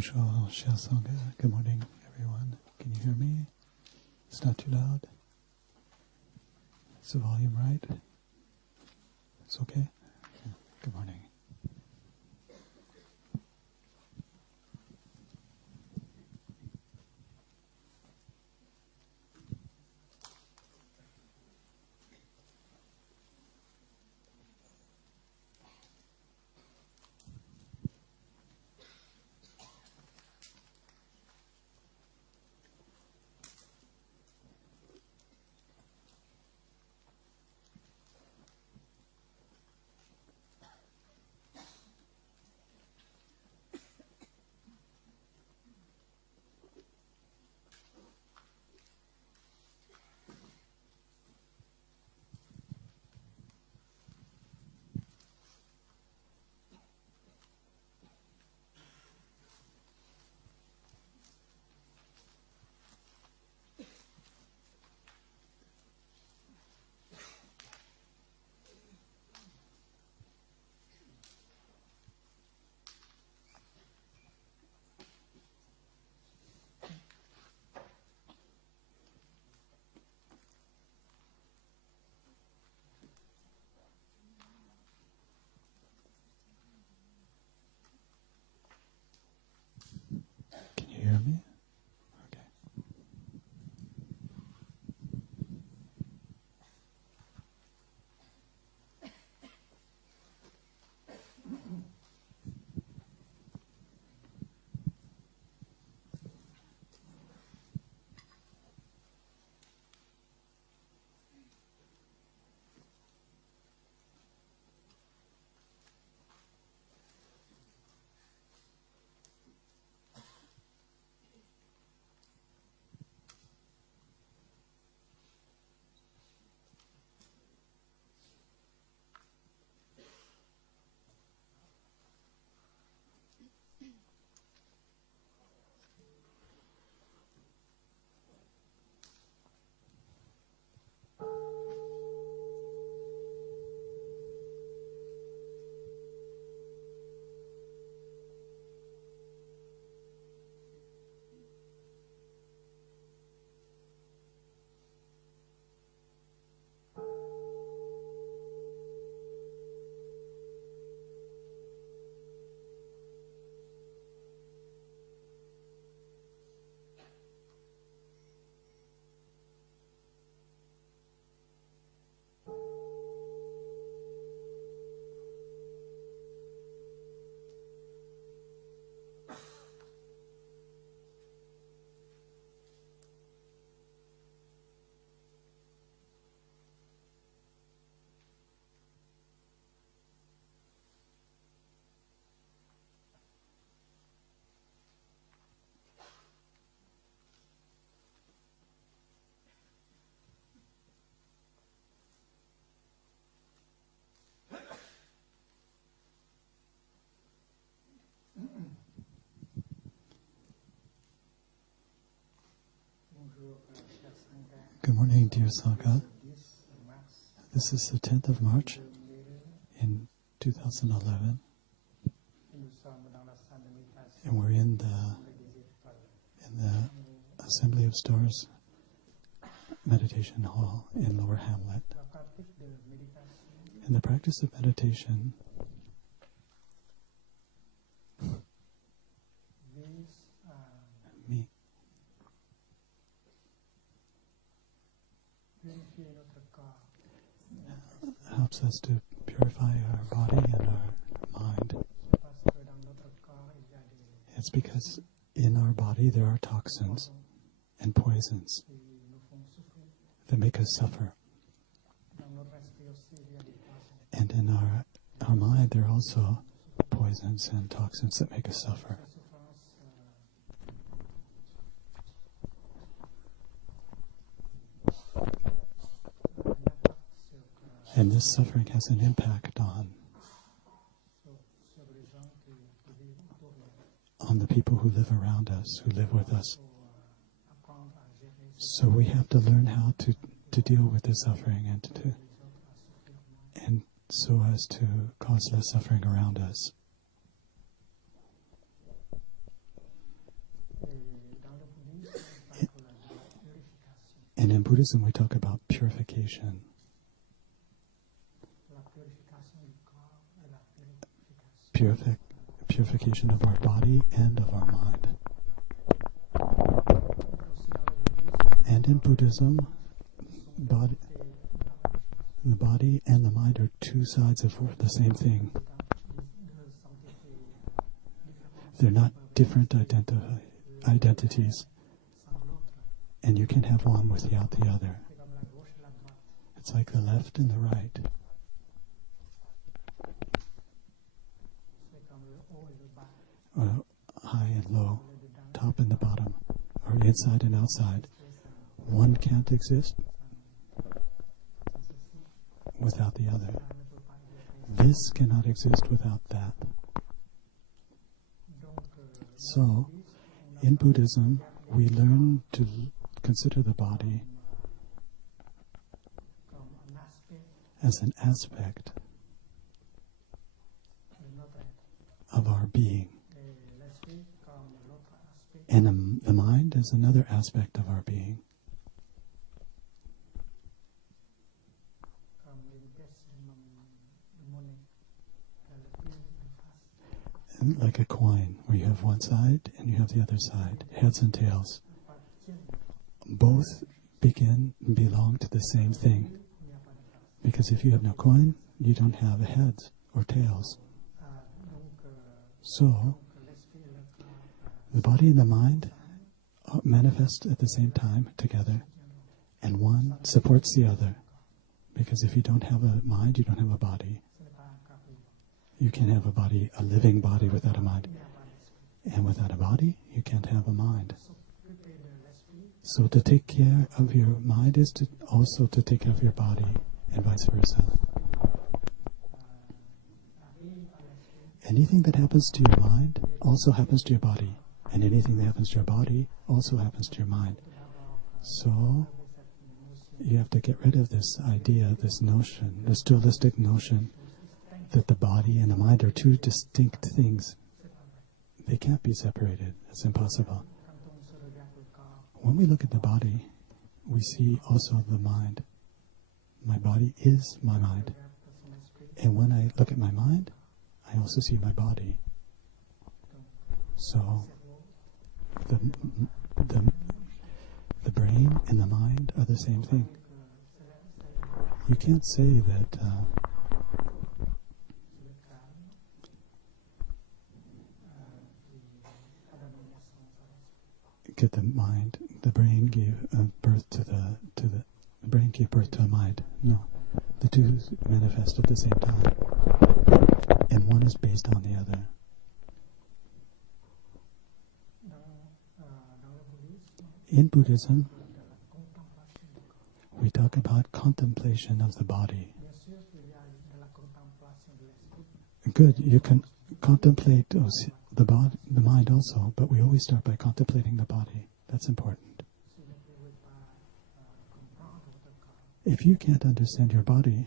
Bonjour, cher Sangha. Good morning, everyone. Can you hear me? It's not too loud. Is the volume right? It's okay? Yeah. Good morning. Can you hear me? Okay. Good morning, dear Sangha. This is the 10th of March in 2011, and we're in the Assembly of Stars meditation hall in Lower Hamlet. In the practice of meditation, me. Helps us to purify our body and our mind. It's because in our body there are toxins and poisons that make us suffer. And in our mind there are also poisons and toxins that make us suffer. And this suffering has an impact on the people who live around us, who live with us. So we have to learn how to deal with the suffering and so as to cause less suffering around us. In Buddhism, we talk about purification. Purification of our body and of our mind. And in Buddhism, the body and the mind are two sides of the same thing. They're not different identities. And you can have one without the other. It's like the left and the right. High and low, top and the bottom, or inside and outside. One can't exist without the other. This cannot exist without that. So, in Buddhism, we learn to consider the body as an aspect of our being. And the mind is another aspect of our being. And like a coin, where you have one side and you have the other side, heads and tails. Both belong to the same thing. Because if you have no coin, you don't have heads or tails. So, the body and the mind manifest at the same time together, and one supports the other. Because if you don't have a mind, you don't have a body. You can't have a body, a living body without a mind. And without a body, you can't have a mind. So to take care of your mind is also to take care of your body, and vice versa. Anything that happens to your mind also happens to your body. And anything that happens to your body also happens to your mind. So, you have to get rid of this idea, this notion, this dualistic notion that the body and the mind are two distinct things. They can't be separated. It's impossible. When we look at the body, we see also the mind. My body is my mind. And when I look at my mind, I also see my body. So, the brain and the mind are the same thing. You can't say that get the mind, the brain gave birth to the brain gave birth to a mind. No, the two manifest at the same time, and one is based on the other. In Buddhism, we talk about contemplation of the body. Good, you can contemplate the mind also, but we always start by contemplating the body. That's important. If you can't understand your body,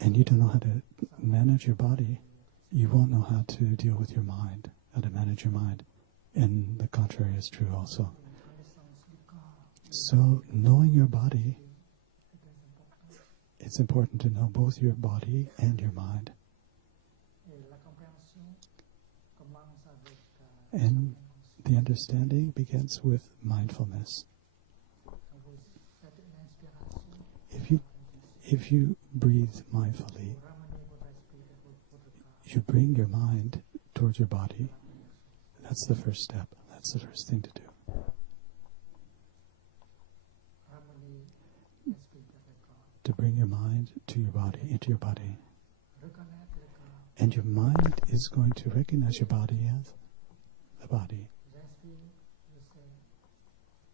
and you don't know how to manage your body, you won't know how to deal with your mind, how to manage your mind. And the contrary is true also. So, knowing your body, it's important to know both your body and your mind. And the understanding begins with mindfulness. If you breathe mindfully, you bring your mind towards your body. That's the first step. That's the first thing to do. To bring your mind to your body, into your body. And your mind is going to recognize your body as the body.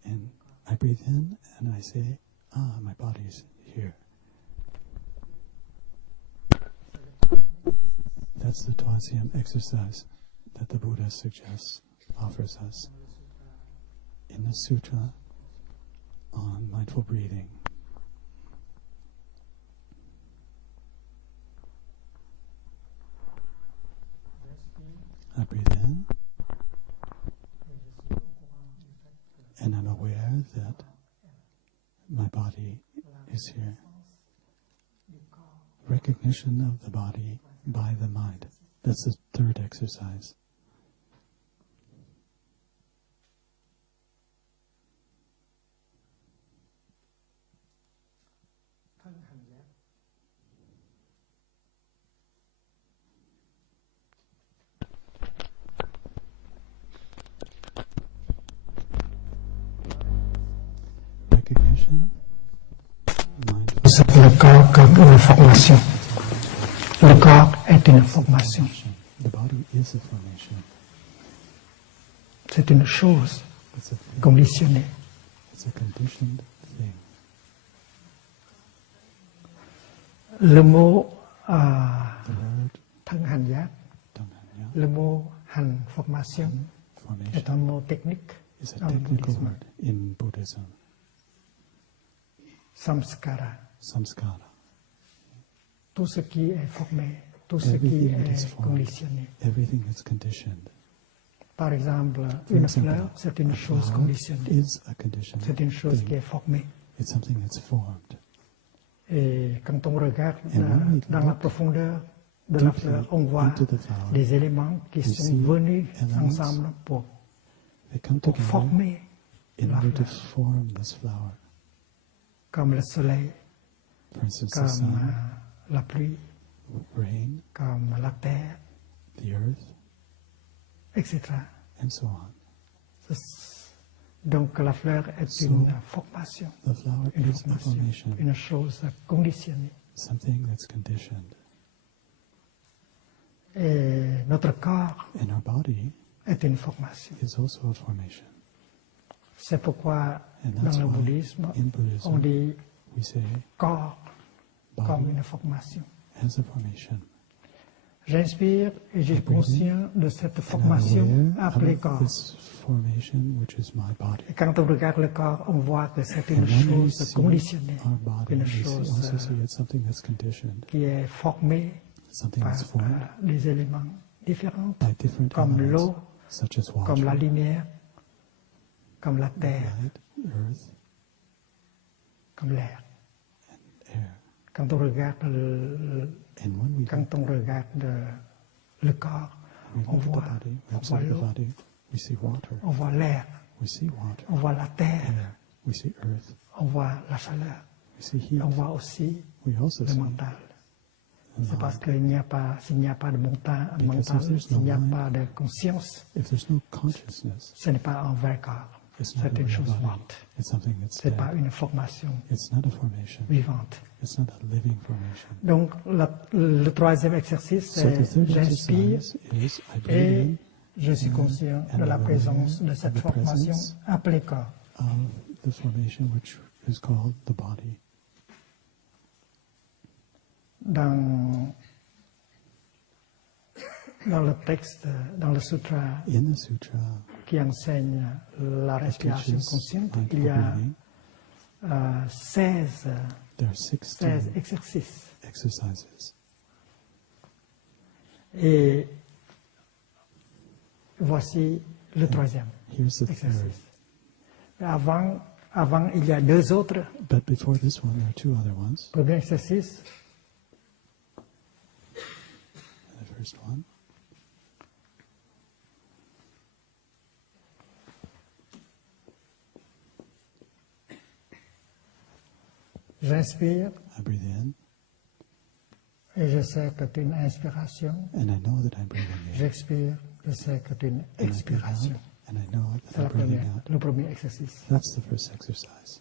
And I breathe in and I say, my body's here. That's the Twazium exercise that the Buddha suggests, offers us in the sutra on mindful breathing. I breathe in recognition of the body by the mind. That's the third exercise. Recognition, mindfulness. Le corps comme une formation. Le corps est une formation. The body is a formation. C'est une chose It's a thing. conditionnée. It's a conditioned thing. Le mot The word thân hành giác, Dhamma le mot hành formation formation est un mot technique is a dans le technical bouddhisme. word in Buddhism. Samskara, Samskara. tout ce qui est formé, tout ce qui Everything that is est formed, conditionné. everything that's conditioned. Par exemple, For une example, fleur, c'est une a chose flower conditionnée. is a conditioned C'est une chose qui thing. est formée. It's something that's formed. Et quand on regarde And when we dans la look profondeur de la deeply fleur, on voit into the flower, des éléments qui we sont see venus elements ensemble pour They come together former in la order to fleur, form this flower. comme le soleil, For instance, the comme sun, la pluie, rain, comme la terre, the earth, etc. and so on. Donc la fleur est So, une formation, The flower une is a formation, une chose conditionnée. something that's conditioned. Et notre corps And our body est une formation. is also a formation. C'est pourquoi And dans that's le why bouddhisme, in on Buddhism dit we say corps comme body une formation. as a formation. J'inspire et j'ai conscience de cette And I'm formation aware appelée of corps. this formation, which is my body. Et quand on regarde le corps, on voit que c'est une And when we chose see conditionnée, our body, une we see- chose also see it's something that's conditioned, qui est formée something par that's formed des éléments différents, by different comme elements, l'eau, such as water, comme la lumière, comme la terre, light, earth, comme l'air. air. Quand on regarde And when we quand on regarde le corps, on look at voit, the body, we on voit observe the l'eau, body, we see water, on voit l'air, we see water, on voit la terre, air, we see earth, on voit la chaleur, we see et heat, on voit aussi we also le see mental. the C'est parce mind. qu'il n'y a pas, s'il n'y a pas de mental, Because if there's s'il no n'y a mind, pas de conscience, If there's no consciousness, ce n'est pas un vrai corps. it's not C'est a une real chose body. morte. It's something that's Ce n'est dead. pas une formation It's not a formation. vivante. It's not a living formation. Donc, le troisième exercice, So the c'est third j'inspire exercise is I breathe et in je suis conscient and de la I'm présence aware de of cette the formation presence appelée corps. of the formation which is called the body. Dans le texte, dans le sutra In the sutra, qui enseigne la respiration teaches consciente, mindful il y a breathing. 16 There are 16 exercices. exercises. Et voici le troisième Here's the third. exercice. Avant, il y a deux autres. But before this one, there are two other ones. Premier exercice, The first one, j'inspire I breathe in, et je sais que c'est une inspiration. and I know that I'm breathing in. J'expire, je sais que c'est une And I breathe out, expiration. and I know C'est that I'm breathing le out. premier exercice. That's the first exercise.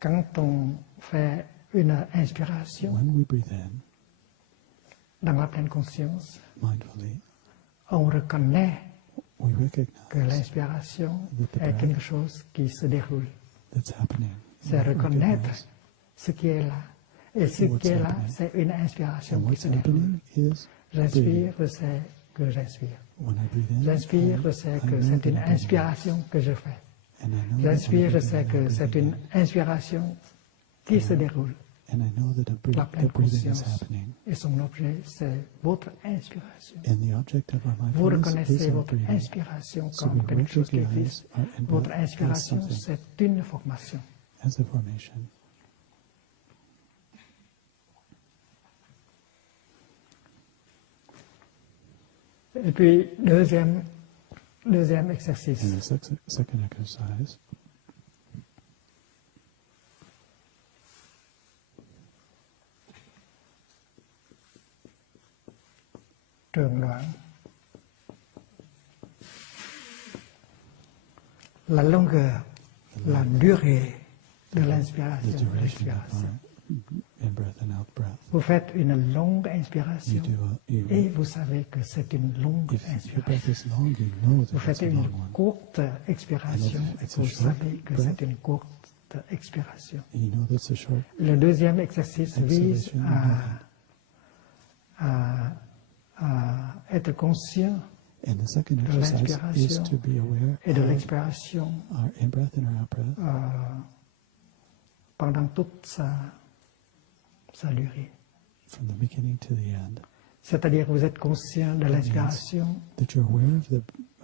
Quand on fait une inspiration When we breathe in dans la pleine conscience, mindfully, on reconnaît we que recognize l'inspiration With the est breath. quelque chose qui se déroule. that's happening. C'est We reconnaître recognize. ce qui est là. Et ce What's qui est là, happening. c'est une inspiration And qui what's se déroule. happening is J'inspire, breathing. je sais que j'inspire. When I breathe in, J'inspire, je sais I que know c'est that une I'm breathing. inspiration que je fais. And I know that J'inspire, je I'm sais que c'est breathing. une inspiration qui se déroule. And I know that La pleine that breathing is conscience. happening. Et son objet, c'est votre inspiration. And the object of our Vous mindfulness reconnaissez is our votre breathing. inspiration So comme we quelque chose qui recognize existe. our in-breath Votre as inspiration, something, c'est une formation. as a formation. Et puis, deuxième exercice. And the second exercise, Trường đoạn. La longueur, la durée de the l'inspiration, duration of l'expiration. in-breath and out-breath. Vous faites une longue inspiration You et vous savez que c'est une longue if your breath inspiration. is long, you know Vous that faites it's a une long one. courte expiration And if et it's a vous short savez que breath, c'est une courte expiration. You know that's a short Le deuxième exercice vise exhalation. à être conscient And the second de exercise is l'inspiration to be aware et de of l'expiration our in-breath and our out-breath pendant toute sa durée. from the beginning to the end. C'est-à-dire que vous êtes conscient de l'inspiration That you're aware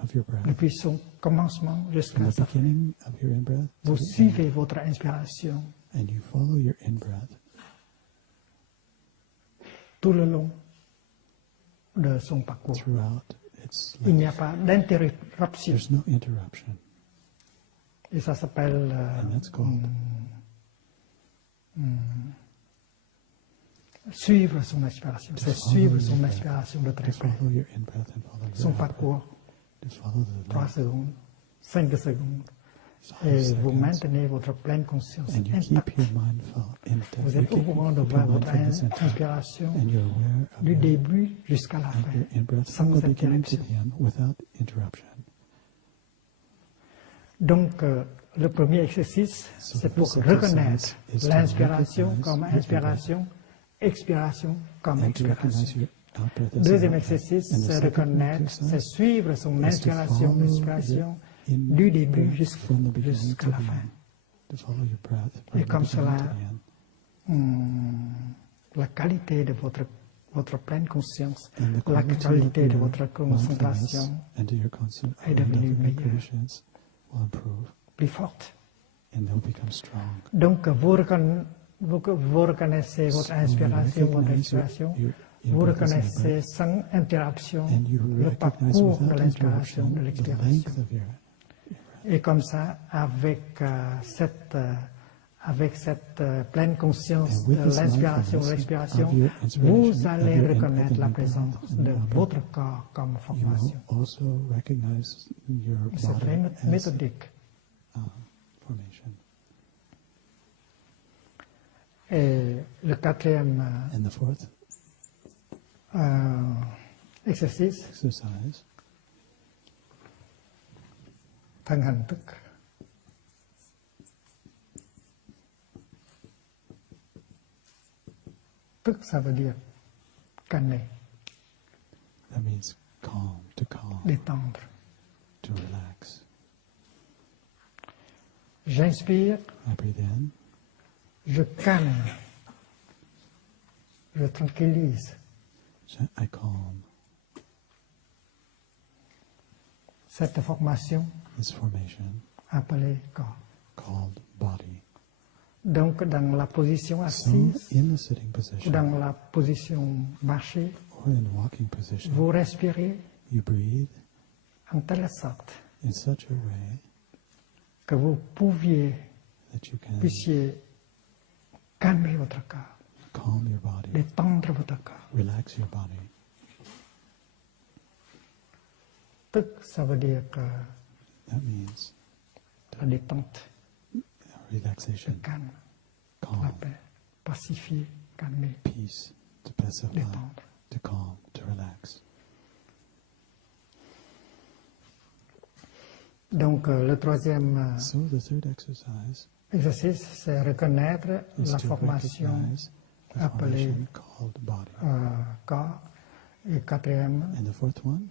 of your breath depuis son commencement jusqu'à from the sa fin. beginning of your in-breath to Vous the end, suivez votre inspiration and you follow your in-breath tout le long de son parcours. throughout its Il n'y length. a pas d'interruption. There's no interruption. Et ça s'appelle And that's called suivre son inspiration. C'est suivre son inspiration de to très près. follow your in-breath and follow your Son out-breath. parcours, To follow the 3 length. secondes, 5 secondes. 5 Et vous seconds. maintenez votre pleine conscience And you keep intacte. your mind intact. Vous You êtes au keep courant de your voir votre mindfulness intact. inspiration And you're aware of du your début jusqu'à la fin, in-breath sans from the beginning to interruption. the end without interruption. Donc, le premier exercice, So c'est the pour first reconnaître exercise is to l'inspiration recognize comme your inspiration, expiration comme And to recognize expiration. your out-breath as Deuxième an out-breath. exercice, And the c'est second reconnaître, exercise c'est suivre son is to inspiration, follow expiration your du début in-breath from the beginning jusqu'à to la the fin. end. To follow your breath from Et the comme beginning cela, to the end. La qualité de votre pleine conscience, And the la quality qualité of de your votre concentration mindfulness and to your est devenue meilleure, patience will improve, plus forte. and they'll become strong. Donc, vous reconnaissez votre So inspiration, you votre recognize your expiration. in-breath Vous as an reconnaissez out-breath, sans interruption and you le recognize parcours de without l'inspiration, interruption de the l'expiration. length of your Et comme ça, avec cette pleine conscience And with de this l'inspiration, de mindfulness l'expiration, of your inspiration, vous allez of your reconnaître la in-breath présence and de out-breath, votre corps comme you formation. will also recognize your C'est très body as méthodique. formation. Et le quatrième And the fourth exercice, exercise, thân hành thức. Thức, ça veut dire calmer, that means calm, to calm, détendre. to relax. J'inspire, I breathe in, je calme, je tranquillise. I calm. Cette formation This formation appelée corps. called body. Donc, dans la position So assise, in the sitting ou position dans la position marchée, or in walking position, vous respirez you breathe en telle sorte in such a way que vous that you can puissiez calmer votre corps, calm your body, détendre votre corps. relax your body. Thức, ça veut dire que That means la détente, relaxation, calme, la calm, paix, pacifier, calmer, peace, to pacify, détendre. to calm, to relax. Donc, le troisième So the third exercise exercice, c'est reconnaître is la to formation recognize the appelée formation called body. corps. Et quatrième, And the fourth one,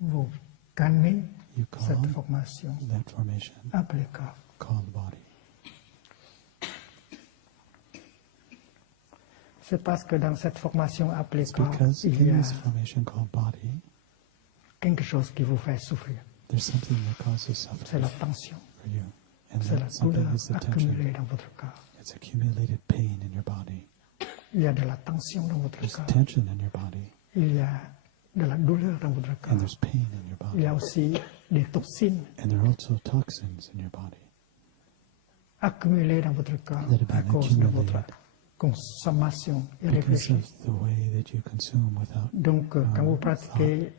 vous calmez you cette calm formation that formation appelée corps. called body. C'est parce que dans cette formation appelée It's corps, because il y in a this formation called body, quelque chose qui vous fait souffrir. there's something that causes C'est suffering la tension, for you. And c'est la that something douleur is the tension. accumulée dans votre corps. It's accumulated pain in your body. Il y a de la tension dans votre There's corps. tension in your body. il y a de la douleur dans votre corps. and there's pain in your Il y body. a aussi des toxines And there are also toxins in your body accumulées dans votre corps that have à been cause de votre accumulated consommation because irréfléchie. of the way that you consume without Donc, quand vous pratiquez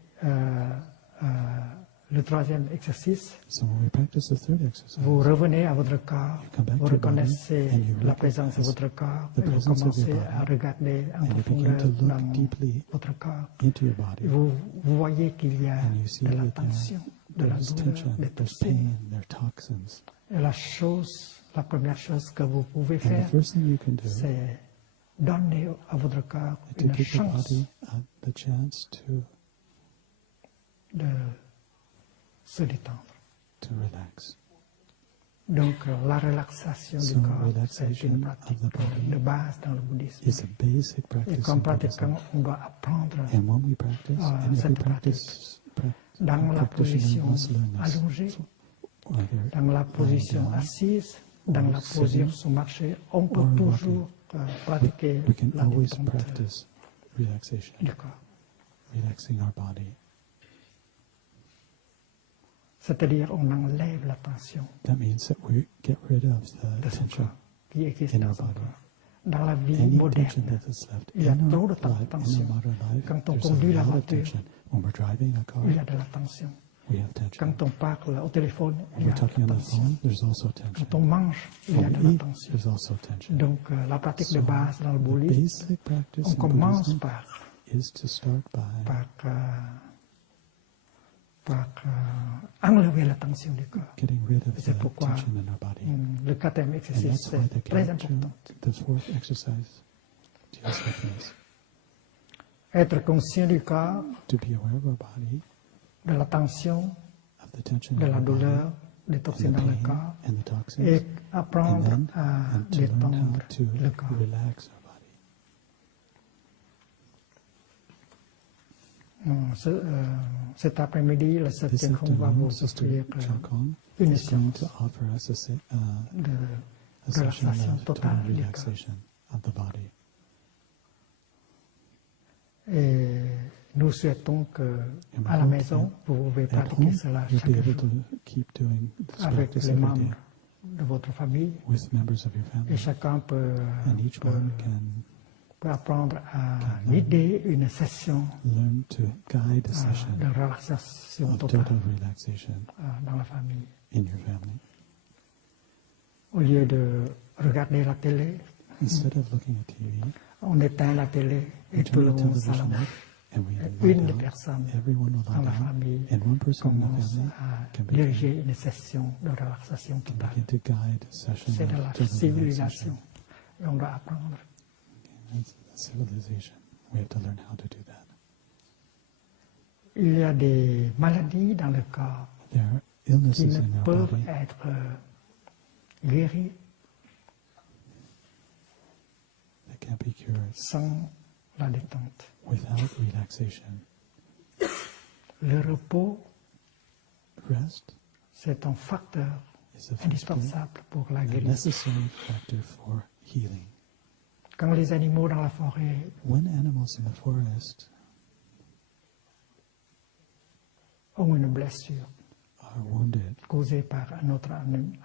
le troisième exercice, So when we practice the third exercise, vous revenez à votre corps, You come back vous to your body reconnaissez and you la présence de recognize votre corps, the et vous presence of your commencez body, à regarder en and you begin profondeur to look dans deeply votre corps. into your Et body, vous voyez qu'il y a and you see de la that tension, de la there's douleur, tension, des there's toxines. pain, there are toxins. Et la première chose que vous pouvez And the faire, first thing you can do c'est donner à votre corps is to une give your chance body the chance de se détendre. to relax. Donc, la relaxation So du corps, c'est relaxation une of pratique the body de base dans le bouddhisme. It's a basic Et practice comme in Buddhism. pratiquant, on doit apprendre And when we practice, and if we cette practice, dans la practitioner position must learn this. allongée, Whether dans la position down, assise, dans la position marchée, on peut or toujours pratiquer we can la always détente practice relaxation, du corps. relaxing our body. C'est-à-dire, on enlève la tension That means that we get rid of de the son tension corps qui existe in dans our son body. corps. Dans la vie Any tension moderne, that is left il y a in trop our de life, in tension. our modern life, Quand on there's conduit a la lot of voiture, tension. When we're driving a car, il y a de la tension. we have tension. Quand on parle au téléphone, il When y a we're de talking la on the tension. phone, there's also tension. Quand on mange, il y a When de we la eat, tension. there's also tension. Donc, la pratique de So, base dans le the bouddhisme, basic practice on in commence Buddhism par is to start by enlever la tension du corps. getting rid of C'est the pourquoi tension in our body. le quatrième And exercice, that's why c'est the très important. fourth exercise deals with this. Être conscient du corps, To be aware of our body, de la tension, of the tension de in la our body, douleur, des and toxines the dans le pain corps, and the toxins, et apprendre and à to learn détendre how to le corps. relax our body. Cet après-midi, le This septième cours va afternoon, vous Sister offrir Chakon une is going to séance offer us a de session relaxation of total totale du corps. relaxation of the body. Et nous souhaitons que And à la we hope maison, vous pouvez At pratiquer home, cela you'll chaque be able jour to keep doing this avec practice les every membres day de votre famille. with members of your Et family. chacun peut And each one apprendre à can guider une session learn to guide a de session relaxation of totale total relaxation dans la famille. in your family. Au lieu de regarder la télé, Instead of looking at TV, on éteint la télé et we tout le turn the monde television s'allonge. off and we Et lie une des down. personnes Everyone will dans lie la down, famille and one person in the commence family à can begin diriger une session de relaxation totale. to guide a session C'est de of la total civilisation. relaxation. Et on doit apprendre. It's civilization. We have to learn how to do that. Il y a des maladies dans le corps There are qui illnesses ne in our peuvent body être guéries that can't be cured sans la détente. without relaxation. Le repos, Rest c'est un facteur is a factor, indispensable pour la a guérison. necessary factor for healing. Quand les animaux dans la forêt When animals in the forest ont une blessure are wounded, causée par un autre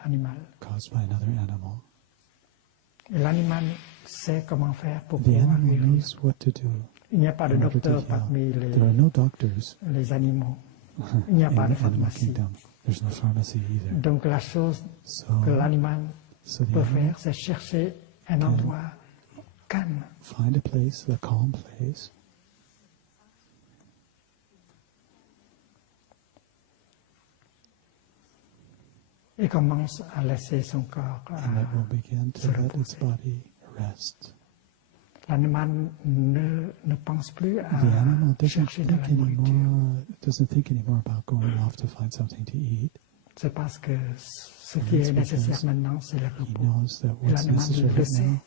animal, caused by another animal, et l'animal sait comment faire pour the pouvoir animal guérir. knows what to do Il n'y a pas de in order to docteur heal. parmi There are no doctors les animaux. Il n'y a in pas de the animal pharmacie. kingdom. There's no pharmacy either. Donc la chose So, que l'animal so the peut animal faire, c'est chercher un endroit calme find a place, a calm place, et commence à laisser son corps. and it will begin to se let its reposer. body rest. L'animal ne pense plus à The animal doesn't chercher de la nourriture. doesn't think anymore about going off to find something to eat. C'est parce que ce qui est nécessaire maintenant, c'est le He repos. knows that Et what's l'animal necessary le right sait. now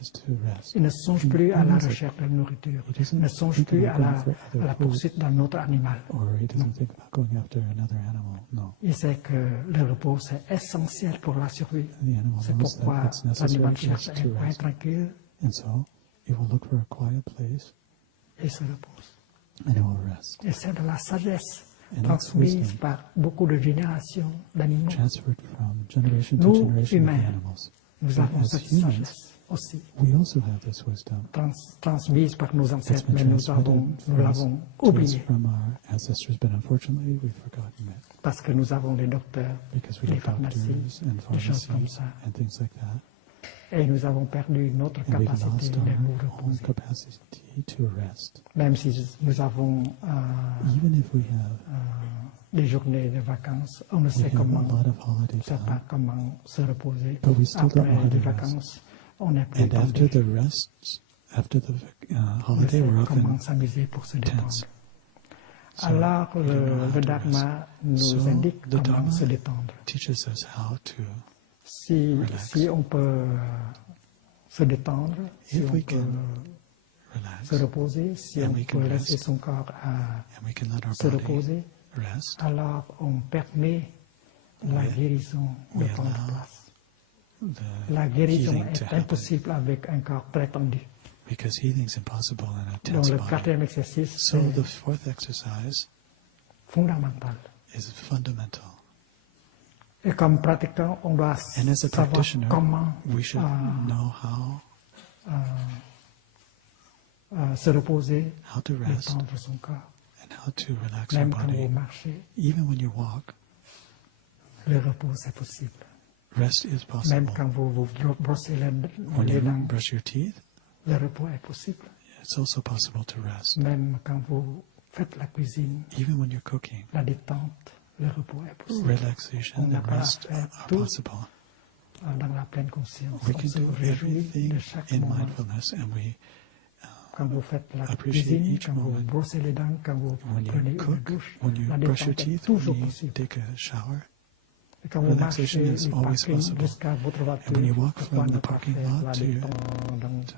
is to rest. Il ne songe plus à la recherche de nourriture. He doesn't Il ne songe think plus about à going for la other food, poursuite d'un autre animal. or he doesn't think about going after another animal. No. Il sait que le repos, c'est essentiel pour la survie. The animal C'est knows that pourquoi what's necessary l'animal is cherche to un coin rest. tranquille And so, it will look for a quiet place et se repose. and it will rest. Et c'est de la sagesse And it's transmise wisdom par beaucoup de générations d'animaux. transferred from generation to Nous, generation of the humains, animals. nous But avons as cette humans, sagesse aussi, we also have this wisdom. transmise par nos It's ancêtres, been mais nous transmitted l'avons to us oublié, from our ancestors, but unfortunately we've forgotten it parce que nous avons des docteurs, because we des have pharmacies, doctors and des choses comme pharmacies ça. and things like that. Et nous avons perdu notre And we've capacité lost de nous our own reposer. capacity to rest. Même si nous avons Even if we have des journées de vacances, on ne we sait have a comment, lot of holiday on ne sait pas time. comment se reposer. But we still don't know how Après to les rest. vacances, on est plus And after tendu. the rest, after the On ne holiday, sait we're comment often s'amuser pour se détendre. tense. So Alors, we don't know how le to Dharma nous So, indique the comment Dharma se détendre. teaches us how to relax. Si on peut se détendre, si If on we peut can relax se reposer, si and on we peut can laisser rest, son corps and we can let our se body reposer, rest, alors on permet la We- guérison de we prendre allow place. the La guérison healing to est happen, impossible avec un corps très tendu. because healing is impossible in a Donc tense le body. quatrième exercice, So c'est the fourth exercise fondamental. is fundamental. Et comme pratiquant, on doit And as a savoir practitioner, comment we should know how se reposer, to rest détendre son corps. and how to relax our Même quand vous body. marchez, Even when you walk, le repos c'est possible. rest is Même possible. quand vous brossez When les you dents, brush your teeth, le repos est possible. it's also possible to rest. Même quand vous faites la cuisine, Even when you're cooking, la détente, le repos est possible. relaxation On n'a and pas à rest faire are tout possible. dans la pleine conscience. We On can se do réjouit everything de chaque in moment. mindfulness, and we, Quand vous faites la appreciate cuisine, each quand vous moment. brossez les dents, quand vous when prenez you une cook, douche, when you la brush your détente est teeth, toujours when you possible. take a shower, Et quand vous marchez relaxation is du always parking possible. jusqu'à votre voiture, And when you walk pourquoi from ne the pas parking faire lot la to détente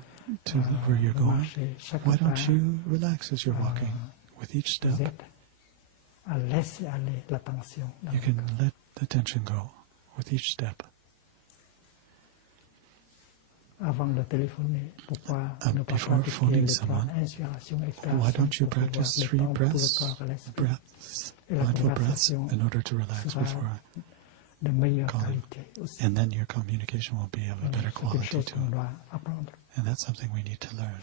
where you're going, marcher chaque why pas, don't you relax as you're walking? With each vous step, êtes à laisser aller la tension dans you le can corps. let the tension go. With each step. Avant de téléphoner, pourquoi ne pas Before pratiquer phoning les trois someone, inspirations, why expirations don't you pour pouvoir practice three détendre tout le breaths, corps et l'esprit. Et la mindful breaths, conversation in order to relax sera before, de meilleure calling. qualité aussi. and then your communication will be of a better C'est quelque quality chose too. qu'on doit apprendre. And that's something we need to learn.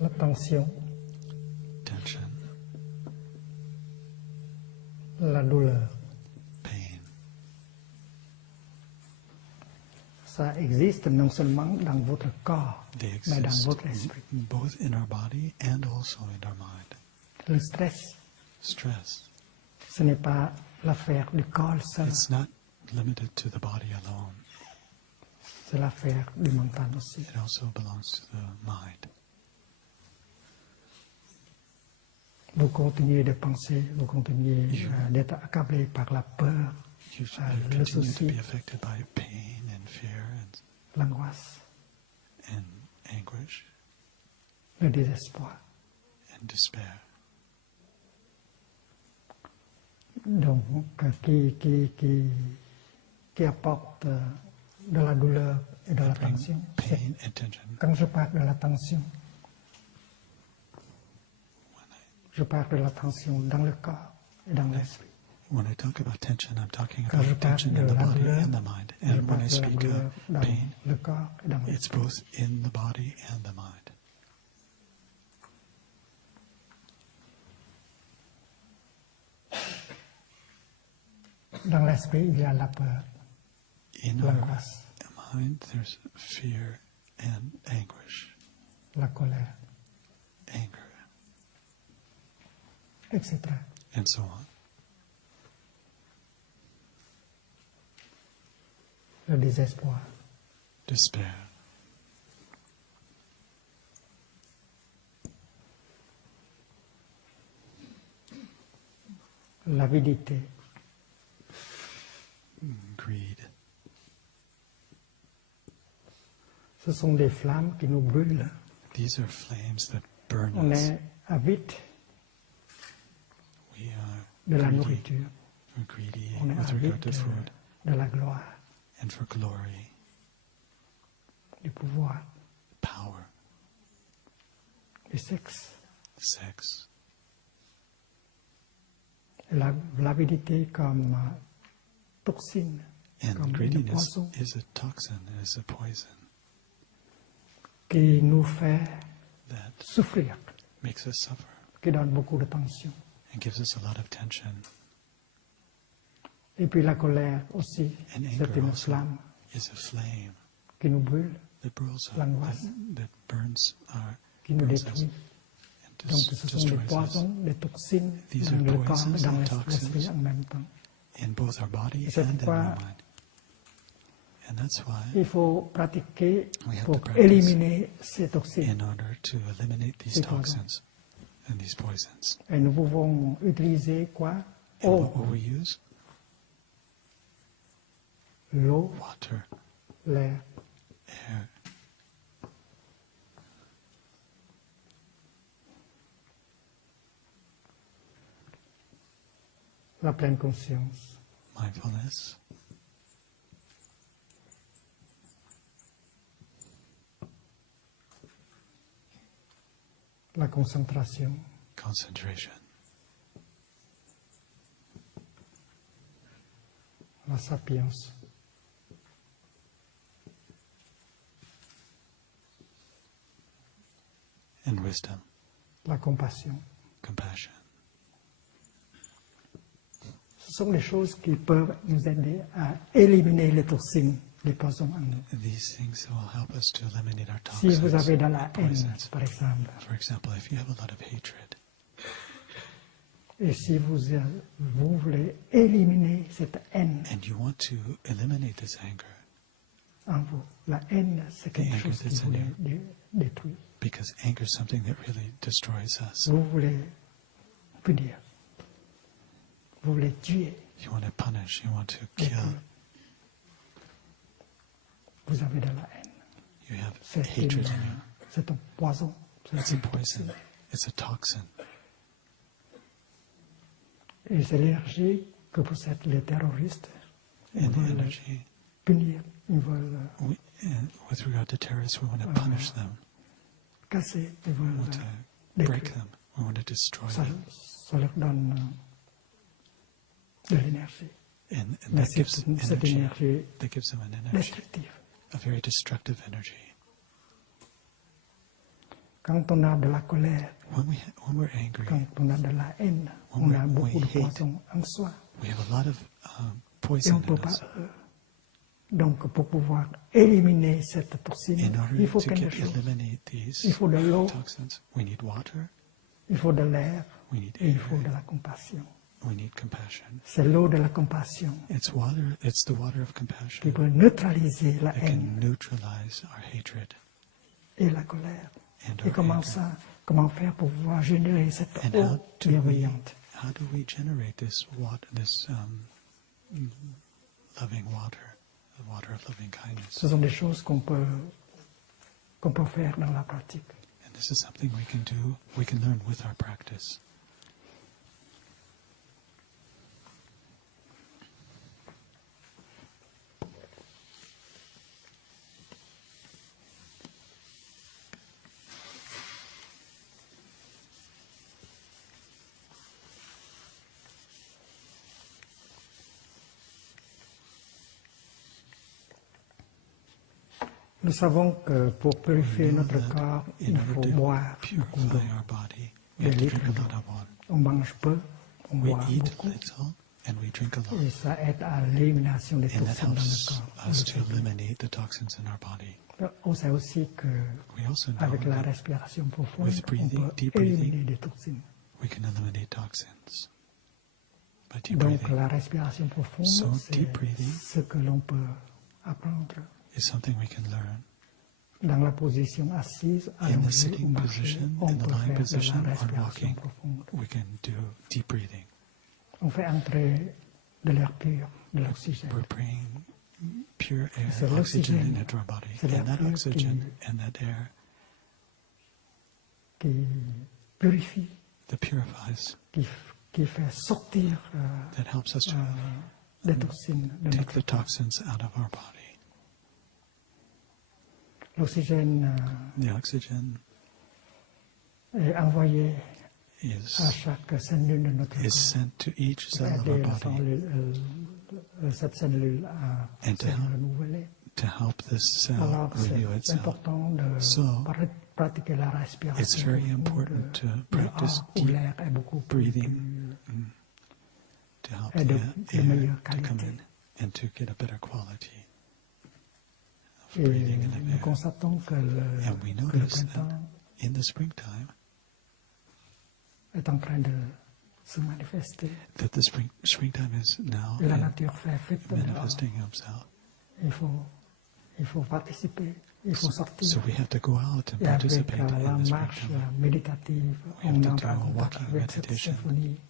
La tension, Tension, la douleur, pain, ça existe non seulement dans votre corps, they mais dans exist votre esprit. both in our body and also in our mind. Le stress, Stress, ce n'est pas l'affaire du corps seul, it's not limited to the body alone. c'est l'affaire du mental aussi. It also belongs to the mind. Vous continuez de penser, vous continuez d'être accablé par la peur, You le continue to souci, be affected by pain and fear l'angoisse, and anguish le désespoir. and despair. Donc, qui apporte de la douleur et de la Bring tension. pain and tension. Quand je parle de la tension, je parle de la tension dans le corps et dans l'esprit. When I talk about tension, I'm talking Quand je about parle tension de in the la body douleur, and the mind. je And when parle I de la speak douleur of dans pain, le corps et dans it's l'esprit. both in the body and the mind. Dans l'esprit, il y a la peur, In our l'angoisse, mind, there's fear and anguish, la colère, anger, etc. and so on. Le désespoir. Despair. l'avidité, greed. ce sont des flammes qui nous brûlent. These are flames that burn On us. est avide We are de la greedy. nourriture, We're greedy on est with avide regard to food de la gloire, and for glory, du pouvoir, power, du sexe. sex. L'avidité comme toxine, And comme le greediness poison is a toxin, is a poison qui nous fait that souffrir, makes us suffer qui donne beaucoup de tension. and gives us a lot of tension. Et puis la colère aussi, And c'est anger une also flamme is a flame qui nous brûle, that burns, l'angoisse, that burns our qui nous burns us détruit. and Donc ce sont des destroys us poisons, des toxines These dans are le corps poisons et dans and l'esprit toxins. en même temps. in both our body Et c'est and in pourquoi our mind. And that's why, il faut pratiquer We have pour to practice éliminer ces toxines. in order to eliminate these Ces poisons. toxins and these poisons, Et nous pouvons utiliser quoi? and what Eau, will we use? l'eau, Water, l'air. air, La pleine conscience. mindfulness, La concentration, concentration, la sapience, and wisdom, la compassion. compassion. Ce sont les choses qui peuvent nous aider à éliminer les toxines, les poisons en nous. These things will help us to eliminate our Si vous toxins, avez de la haine, poisons. par exemple, For example, if you have a lot of hatred, et si vous voulez éliminer cette haine and you want to eliminate this anger, en vous, la haine, c'est quelque anger chose qui that's in vous you. détruit. because anger is something that really destroys us. Vous voulez punir, vous voulez tuer, You want to punish, you want to et kill, puis vous avez de la haine. you have C'est hatred in you. c'est un poison, It's c'est a une poison, toxine. it's a toxin. Et c'est l'énergie que possèdent les terroristes. Ils And the veulent energy, punir, ils veulent and with regard to terrorists, we want to punish them, casser, ils we veulent want to détruire. break them, we want to destroy Ça, them. ça leur donne de l'énergie. And Mais that gives cette energy, énergie that gives them an energy, destructive. a very destructive energy. Quand on a de la colère, When we're angry, quand on a de la haine, on a beaucoup de poison en soi. we have a lot of Et poison on ne peut in pas. us. Donc, pour pouvoir éliminer cette toxine, In order il faut to quelque chose. eliminate these Il faut de l'eau, toxins, we need water, il faut de l'air, we need et il faut de air, la compassion. we need compassion. C'est l'eau de la compassion It's the water of qui compassion peut neutraliser la that haine can neutralize our hatred et la colère. and Et our comment anger. ça, comment faire pour pouvoir générer cette And eau bienveillante? how do we generate this water, this loving water, the water of loving kindness? Ce sont des choses qu'on peut faire dans la pratique. And this is something we can learn with our practice. Nous savons que pour purifier We know notre that corps, in il order faut to boire beaucoup d'eau. purify our body, we Des have to litres drink a d'eau. lot of water. On mange peu, on We boit eat beaucoup. little and we drink a lot. Et ça aide à l'élimination des And that toxines dans le helps corps. us to eliminate the toxins in our body. On sait aussi que We also know avec la that respiration profonde, with breathing, on peut deep breathing, éliminer des toxines. we can eliminate toxins by deep Donc breathing. la respiration profonde, So, c'est deep breathing ce que l'on peut apprendre is something we can learn. dans la position assise, In the allongée ou sitting marcher. position, On in the peut lying faire de position, la or respiration walking, profonde. we can do deep breathing. On fait entrer de l'air pur, de l'oxygène. We're bringing pure air, C'est oxygen l'oxygène. into our body. C'est l'air And that pur oxygen and that air qui purifie, that purifies, qui fait sortir that helps us to les toxines de take notre the toxins out of our body. L'oxygène The oxygen est envoyé is à chaque cellule de notre corps. sent to each Pour cell of our aider body cette cellule à And to se help renouveler. to help this cell Alors renew c'est itself. important de So, pratiquer la It's respiration. very important to practice où deep l'air est beaucoup plus breathing to help et the de air meilleure to come qualité. in and to get a better quality of Et breathing in the nous air. constatons que And we que le notice that printemps in the springtime, est en train de se manifester. that the springtime is now La nature fait fête dehors. manifesting himself. Il faut participer, il faut sortir. So we have to go out and Et avec participate la in the marche springtime. méditative, We have on to entre do en a contact walking avec cette meditation. symphonie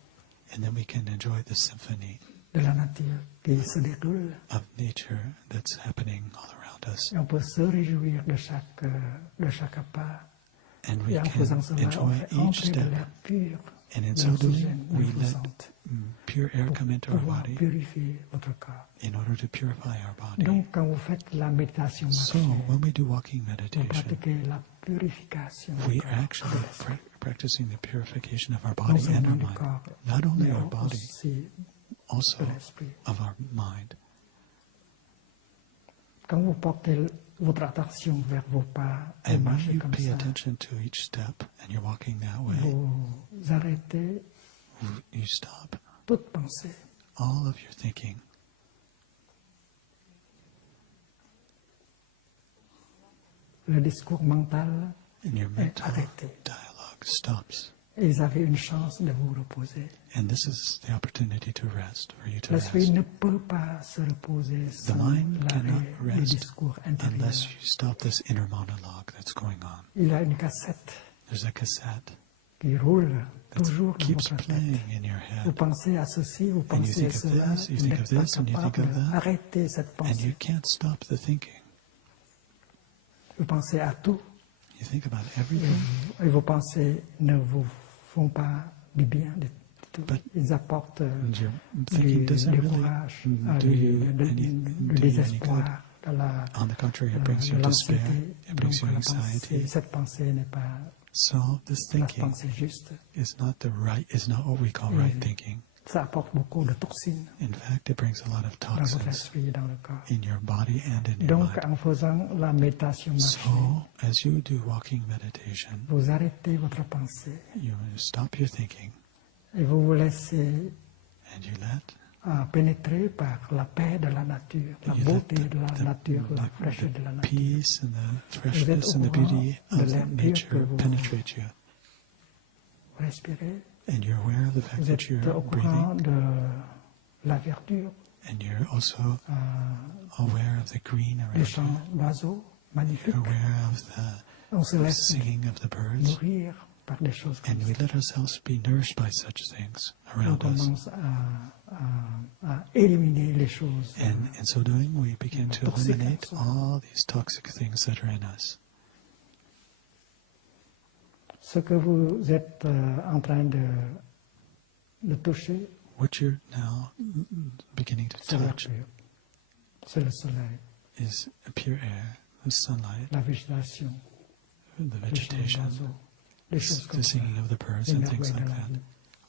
And then we can enjoy the symphony de la nature qui se déroule. of nature that's happening all around us. Et on peut se réjouir de chaque pas. And we Et en faisant can cela, on enjoy fait each entrer de step. l'air pur, And in de so doing, l'oxygène we let bienfaisante pure air pour come into our pouvoir body purifier votre corps. in order to purify our body. Donc, quand vous faites la méditation So marchée, when we do walking vous meditation, pratiquez la purification du we corps, actually de l'esprit. practicing the purification of our Non body and seulement our du mind. corps, Not only mais our body, aussi also de l'esprit. of our mind. Quand vous portez votre attention vers vos pas et And when marchez you comme pay ça, attention to each step and you're walking that way, vous arrêtez you stop toute pensée. all of your thinking. Le discours mental And your mental arrêté. dialogue stops. et vous avez une chance de vous reposer. And this is the opportunity to rest, for you to L'esprit rest. ne peut pas se reposer The sans mind cannot l'arrêt du rest discours intérieur. unless you stop this inner monologue that's going on. Il y a une cassette There's a cassette qui roule that toujours dans keeps votre playing tête. in your Vous head. pensez à ceci, vous And you pensez à think of cela, this, you vous think of n'êtes pas this, and you think capable of that. d'arrêter cette And you pensée. can't stop the thinking. Vous pensez à tout You think about et everything, vos pensées ne vous font pas du bien. Du tout. But Ils apportent and your du thinking doesn't really décourage, do you du do you any désespoir, good. de la, On the contrary, it de brings you despair. l'anxiété. It brings you Donc, anxiety. cette pensée n'est pas So this la thinking pensée juste. is not what we call right thinking. Ça apporte beaucoup de toxines In fact, it brings a lot of dans votre toxins esprit et dans le corps. in your body and in your Donc, mind. en faisant la méditation marchée, So, as you do walking meditation, vous arrêtez votre pensée you stop your thinking et vous vous laissez and you let pénétrer par la paix de la nature, la beauté de la nature, la fraîcheur de la nature. peace and the Vous êtes freshness au and the courant beauty de of l'air pur que nature vous penetrate you. respirez. And you're aware of the fact Vous that êtes you're au courant breathing, de la verdure, and you're also aware of the green des around you. chants d'oiseaux magnifiques. You're aware of On se the laisse singing of the birds, nourrir par des choses comme and we ça. let ourselves be nourished by such things On around us. commence à éliminer les choses And in so doing, we begin to toxiques en eliminate soi. all these toxic things that are in us. Ce que vous êtes en train de toucher, What you're now beginning to c'est l'air touch pur. C'est le soleil, is pure air, the sunlight, la végétation, the les chants vegetation, d'oiseaux, les choses comme the ça, singing of the birds les and things merveilles de like la that. vie.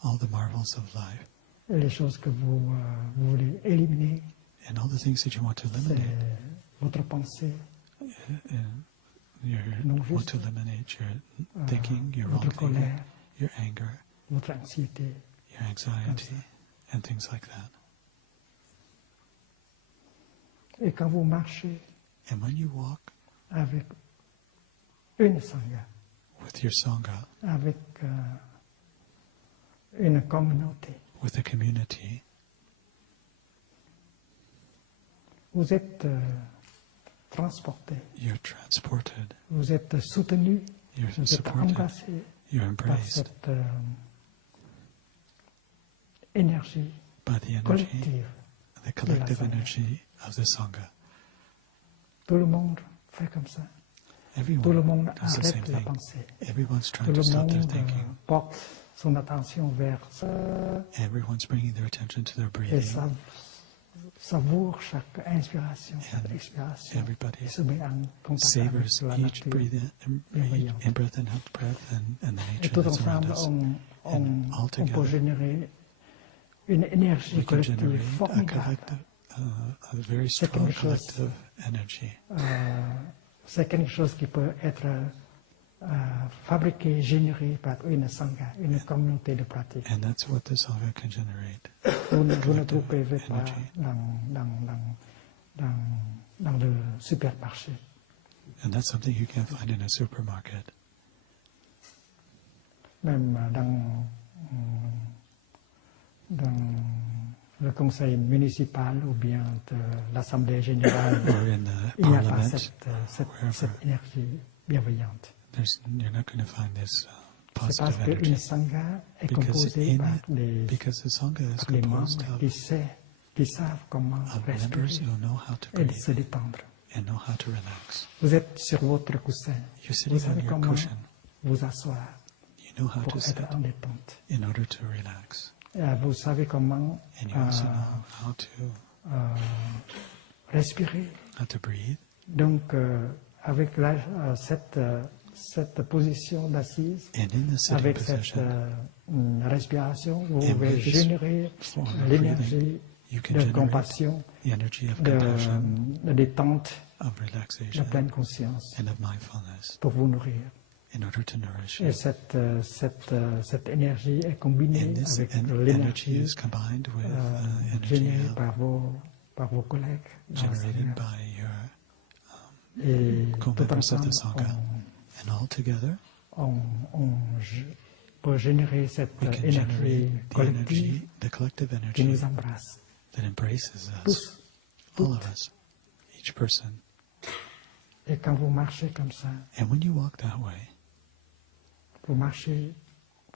All the marvels of life. Et les choses que vous voulez éliminer, And all the things that you want to c'est eliminate. votre pensée, You Non want juste, to eliminate your thinking, your wrong votre thinking, colère, your anger, votre anxiété. your anxiety, and things like that. Et quand vous marchez And when you walk avec une sangha, with your sangha, avec une communauté, with a community, vous êtes transporté, you're transported, vous êtes soutenu, you're vous êtes supported, embrassé you're par embraced cette énergie by the energy, collective. the collective energy of the Sangha. Tout le monde fait comme ça. Tout le Everyone monde does the same arrête la thing. pensée. Everyone's Tout trying to le stop their monde thinking. porte son attention vers ça Everyone's bringing their attention to their et breathing. savoure chaque inspiration, chaque And expiration. everybody Et se met en contact savors avec la each nature. in breath and out breath and the Et nature tout that's around ensemble, us. on all peut together, générer une énergie we can collective generate formidable. a very C'est strong quelque chose. collective energy. C'est quelque chose qui peut être fabriqué, généré par une sangha, une communauté de pratique. And that's what the Sangha can generate. Vous ne trouvez pas energy. dans le supermarché. And that's something you can't find in a supermarket. Même dans le conseil municipal ou bien de l'assemblée générale, Or in the il n'y a pas parliament, cette énergie bienveillante. you're not going to find this C'est parce positive qu'une energy. sangha est Because composée par because the Sangha is les composed membres of qui savent comment members respirer who know how to et de breathe se détendre. and know how to relax. Vous êtes sur votre coussin. You're sitting Vous on savez your comment cushion. vous asseoir You know how pour to sit être en détente. in order to relax. Vous savez comment And you also know respirer. how to breathe. Donc, avec cette position d'assise, And in the sitting avec cette position, respiration, vous And pouvez with this générer form of l'énergie you can de generate compassion, the energy of compassion, de détente, of de relaxation, pleine conscience and of mindfulness pour vous nourrir. in order to nourish Et you. cette énergie est combinée And this avec energy l'énergie is combined with energy générée par vos collègues dans la generated Sangha. by your Et tout co-members of ensemble, the Sangha. And all together, on peut générer cette we can énergie generate the collective energy, the collective qui energy nous embrasse. that embraces us, Tous, all toutes. of us, each person. Et quand vous marchez comme ça, And when you walk that way, vous marchez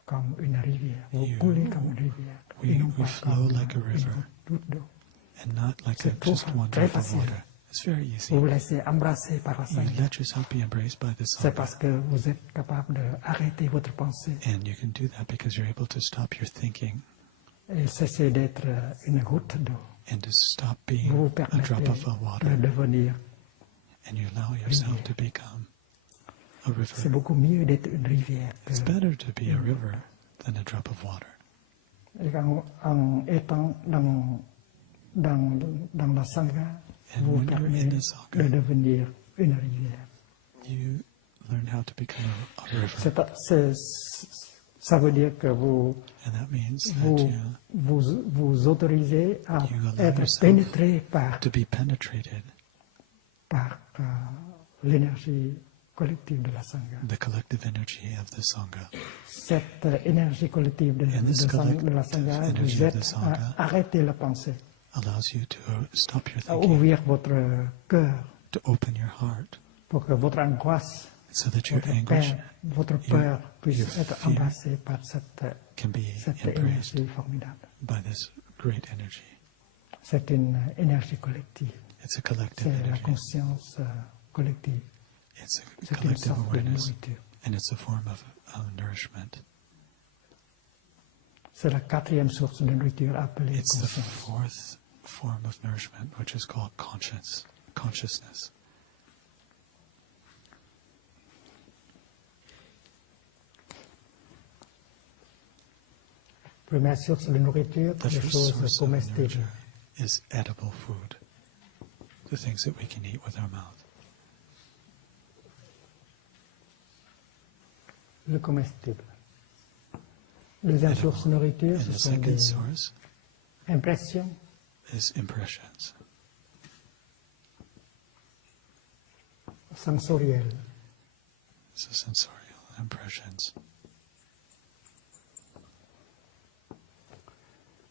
comme une rivière. Vous You- coulez comme une rivière. we et non flow pas comme like a une river. goutte d'eau. and not like C'est just très one drop of facile. water. It's very easy. Vous vous laissez embrasser par la You Sangha. let yourself be embraced by the C'est parce Sangha. que vous êtes capable d'arrêter votre pensée And you can do that because you're able to stop your thinking et cesser d'être une goutte d'eau. and to stop Vous being vous a permettez drop of de water. devenir. And you allow yourself to become a C'est river. beaucoup mieux d'être une rivière que It's better to be a river than a drop of water. et en étant dans la Sangha, And vous when you're permet in the de Sangha, devenir une rivière. you learn how to become a river. Ça veut dire que vous And that means that vous autorisez à You allow être yourself pénétré par to be penetrated, l'énergie collective de la Sangha. the collective energy of the Sangha. Cette énergie collective de And this la collective Sangha energy vous of the aide Sangha à arrêter la pensée, Allows you to stop your à thinking, ouvrir votre cœur to open your heart, pour que votre angoisse, so that your anguish votre peur puisse your être fear embrassée par cette can be embraced énergie formidable. by this great energy. C'est une énergie collective. It's a collective C'est la energy. conscience collective. It's a C'est une collective sorte de awareness, nourriture. and it's a form of nourishment. C'est la quatrième source de nourriture appelée It's the conscience. fourth form of nourishment, which is called consciousness. Première source de nourriture, The les first choses source of comestibles. nourishment is edible food, the things that we can eat with our mouth. Le comestible. Deuxième Edible. source de nourriture, And ce the sont second des source impressions, is impressions, sensorielles. so sensorial impressions.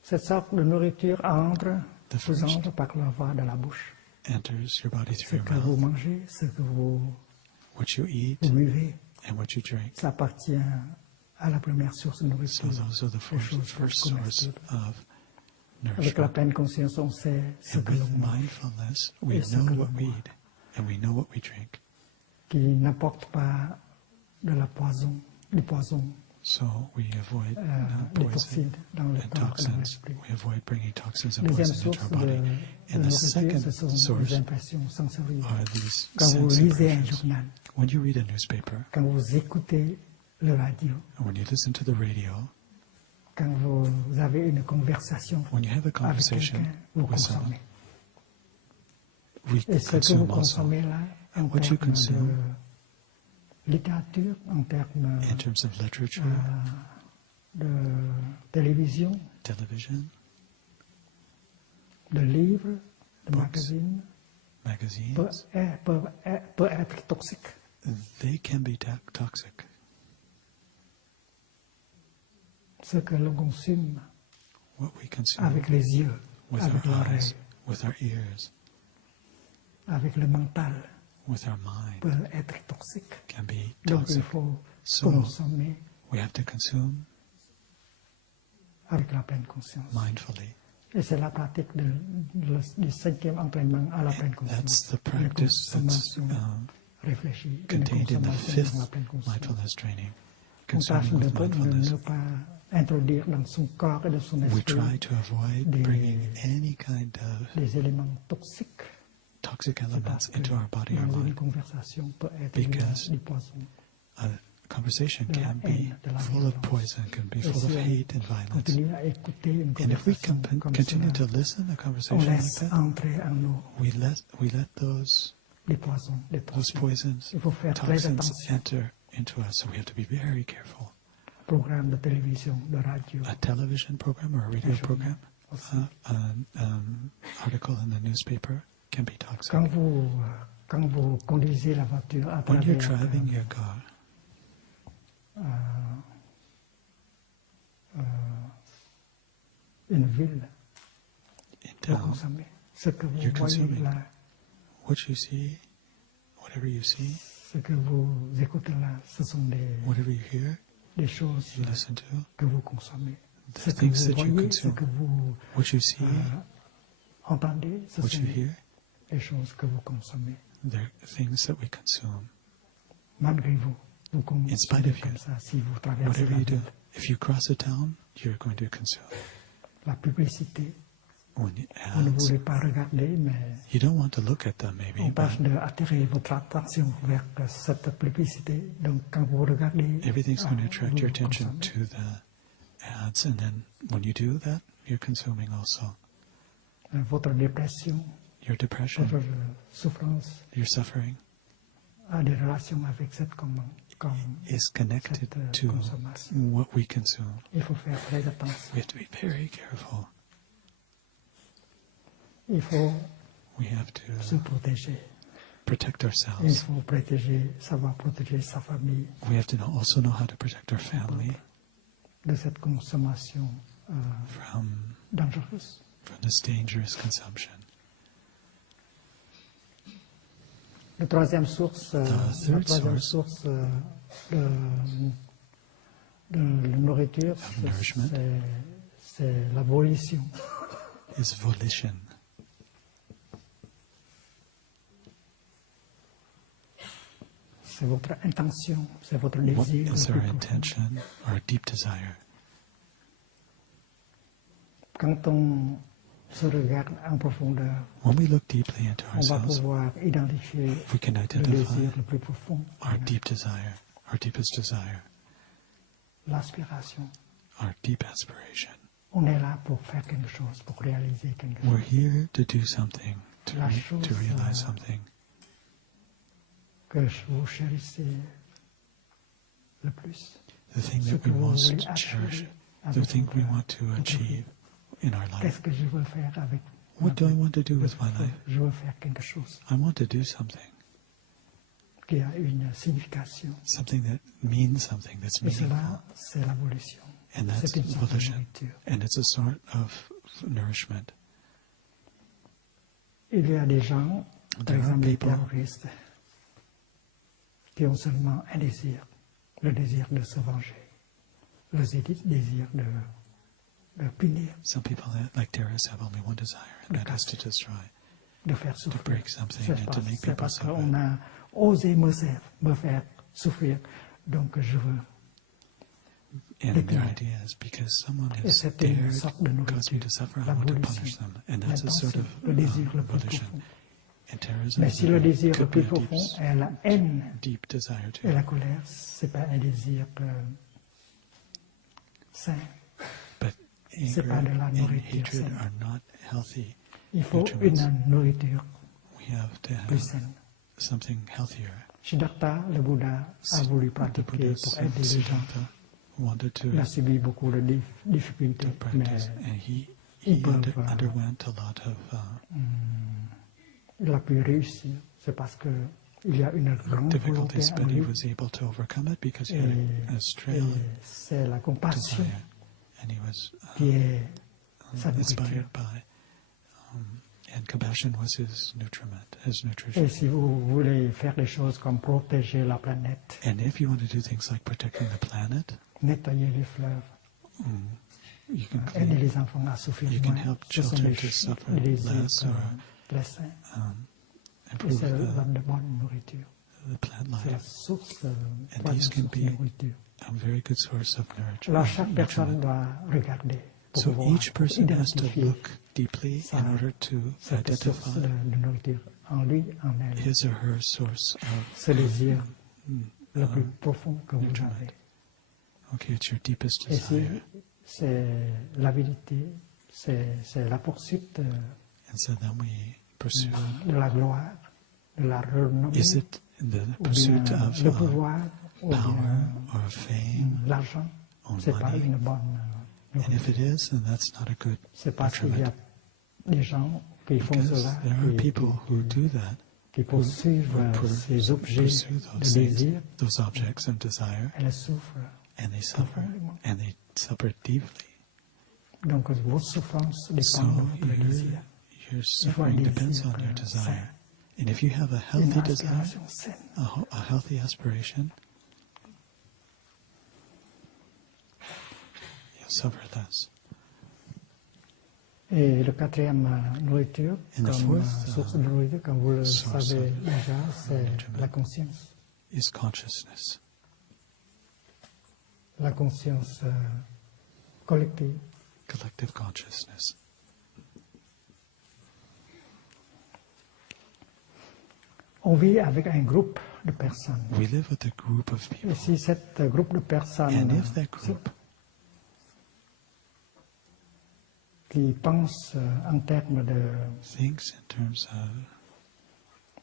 Cette sorte de nourriture The vous first entre par la voie de la bouche. enters your body Ce through que your vous mouth. mangez, ce que vous What you eat buvez, and what you drink ça appartient à la première source de nourriture, So those are the first source of avec la nourishment. pleine conscience, on sait ce And que l'on with mange, mindfulness, we Et ce know que what l'on we boit. eat, and we know what we drink. qui n'apporte pas de la poison, du poison, So we avoid des poison toxines dans le and corps et dans toxins. l'esprit. We avoid bringing toxins and Deuxième poison into source our de body. And the nourriture, second ce sont les source impressions sensorielles. are these Quand vous sense lisez un impressions. journal, When you read a newspaper, quand vous écoutez le radio, and when you listen to the radio, quand vous avez une conversation when you have a avec conversation quelqu'un, vous with someone, consommez. we Et ce que vous consume also. consommez là, en And what you termes de consume littérature, en termes in terms of literature, de télévision, television, de livres, de Books. magazines, magazines, peut être toxique. they can be toxic. Ce que l'on consomme What we consume avec les yeux, with avec our l'oreille, eyes, with our ears, avec le mental, with our mind peut être toxique. can be Donc il toxic. faut So consommer we have to consume avec la pleine conscience. mindfully. Et c'est la pratique du cinquième entraînement à la pleine conscience. That's the Une practice that's consommation réfléchie, une contained in the consommation fifth dans la pleine conscience. mindfulness training. On tâche Consuming de with ne mindfulness. pas introduire dans son corps et dans son We esprit try to avoid des- bringing any kind of des éléments toxiques. toxic C'est parce elements que into our body or dans une mind. conversation peut être Because du poison. A conversation de la can be haine, de la full of violence. poison, can be Et full of si hate and on violence. continue à écouter une And if we conversation comme continue cela, to listen to a on conversation like laisse that, entrer en nous we let those les poisons, les those toxines. poisons, Il faut faire très toxins attention. enter into us. So we have to be very careful. Programme de télévision, de radio, A television program or a radio program, aussi. an article in the newspaper can be toxic. Quand vous conduisez la voiture à When you're travers driving your car une ville, in vous town, consommez. Ce que vous You're voyez consuming. là, what you see, whatever you see, ce que vous écoutez là, ce sont whatever you hear, des choses you listen to, que vous consommez. the Ce que things vous that you voyez, ce consume, que vous what you see, entendez, ce what sont you hear, des choses que vous consommez. they're things that we consume. Malgré vous, vous In spite consommez of you, comme ça si vous traversez whatever la you do, ville. if you cross a town, you're going to consume. La publicité, When you vous ne ads, voulez pas regarder, mais you don't want to look at them maybe, on but tâche d'attirer votre attention vers cette publicité. Donc quand vous regardez, everything's going to attract vous your attention consommez. to the ads, and then when you do that, you're consuming also. Votre dépression, Your depression, votre souffrance your suffering a des relations avec cette is connected cette to consommation. what we consume. Il faut faire très attention. We have to be very careful. Il faut We have se to protéger. protect Il ourselves. faut savoir protéger sa famille We have to also know how to protect our family de cette consommation from dangereuse. this dangerous consumption. La troisième source, source de nourriture, of nourishment c'est la volition. is volition. C'est votre intention, c'est votre What désir. is le our plus profond. intention, our deep desire? Quand on se regarde en profondeur, When we look deeply into on va ourselves, pouvoir identifier we can le identify désir le plus profond, our deep desire, our deepest desire, l'aspiration. our deep aspiration. On est là pour faire quelque chose, pour réaliser quelque We're chose. here to do something, La chose, to realize something Que vous chérissez le plus. the thing Ce that que we vous most voulez cherish, achever the avec thing we votre- want to votre achieve in our Qu'est-ce life. que je veux faire avec What do I ma want to do vie? with my life? Je veux faire quelque chose I want to do something qui a une signification. that means something, that's Et meaningful. cela, c'est la volition. And that's C'est une sorte de volition. nourriture. And it's a sort of nourishment. Il y a des gens, par There are exemple les people terroristes, qui ont seulement un désir, le désir de se venger. le désir de punir, Some people, like terrorists, have only one desire, and that is to destroy, de faire to souffrir. break something, C'est and to make c'est people parce suffer. qu'on a osé me faire souffrir, donc je veux. And their idea is because someone Et has c'était une dared sorte de cause me nourriture, to suffer, I la want to volition, punish them. And that's a sort l'intention, of le désir le plus volition. profond. And terrorism Mais is si le désir le could plus be a profond est la haine deep desire et too. la colère, c'est pas un désir sain. But C'est anger pas de la and nourriture hatred saine. are not healthy Il faut nutriments. une nourriture We have to plus have saine. something healthier. Siddhartha, le Bouddha, a voulu The pratiquer Buddha pour aider les gens. Siddhartha wanted to Il a subi beaucoup de difficultés, mais practice, and he ils peuvent, underwent a lot of il a pu réussir. C'est parce que il y a une grande volonté difficulties, en but he lui. was able to overcome it because he Et, had a et strong c'est la compassion desire, and he was qui est sa nourriture. inspired by, and compassion was his nutriment, his Et nutrition. si vous voulez faire des choses comme protéger la planète, And if you want to do things like protecting the planet, nettoyer les fleuves, you can aider clean, les enfants à souffrir you can moins, help ce sont children des to suffer des less, or très sains. Et improve c'est la bonne nourriture. the plant C'est la life. source, And these can be de nourriture. a very good source of Alors chaque nutriment. personne doit regarder pour So pouvoir each person has to identifier look deeply sa- in order to cette source identify de nourriture en lui, en elle. his or her source Ce désir le plus of profond que vous nutriment. avez. okay, it's your deepest Et si desire. c'est l'avidité, c'est la poursuite And so then we pursue. de la gloire, de la renommée, Is it the ou pursuit bien of le pouvoir, ou power bien or fame l'argent. or C'est pas money? une bonne And if nourriture. it is, then that's not a good C'est parce qu'il y a nutriment. des gens qui font Because cela, there are people who do that, qui poursuivent ces objets pursue de those things, désir, those objects of desire, elles souffrent. and they suffer, Profondément. and they suffer deeply. Donc votre souffrance So dépend de votre désir. your suffering depends on your desire. And if you have a healthy Une desire, aspiration saine. a healthy aspiration, you'll suffer less. Et le quatrième nourriture, And the comme fourth, source de nourriture, comme vous le source savez of déjà, c'est nutriment. la conscience. Is consciousness. La conscience collective. Collective consciousness. On vit avec un groupe de personnes. We live with a group of people. Et si cet groupe de personnes And if that group qui pensent en termes thinks in terms of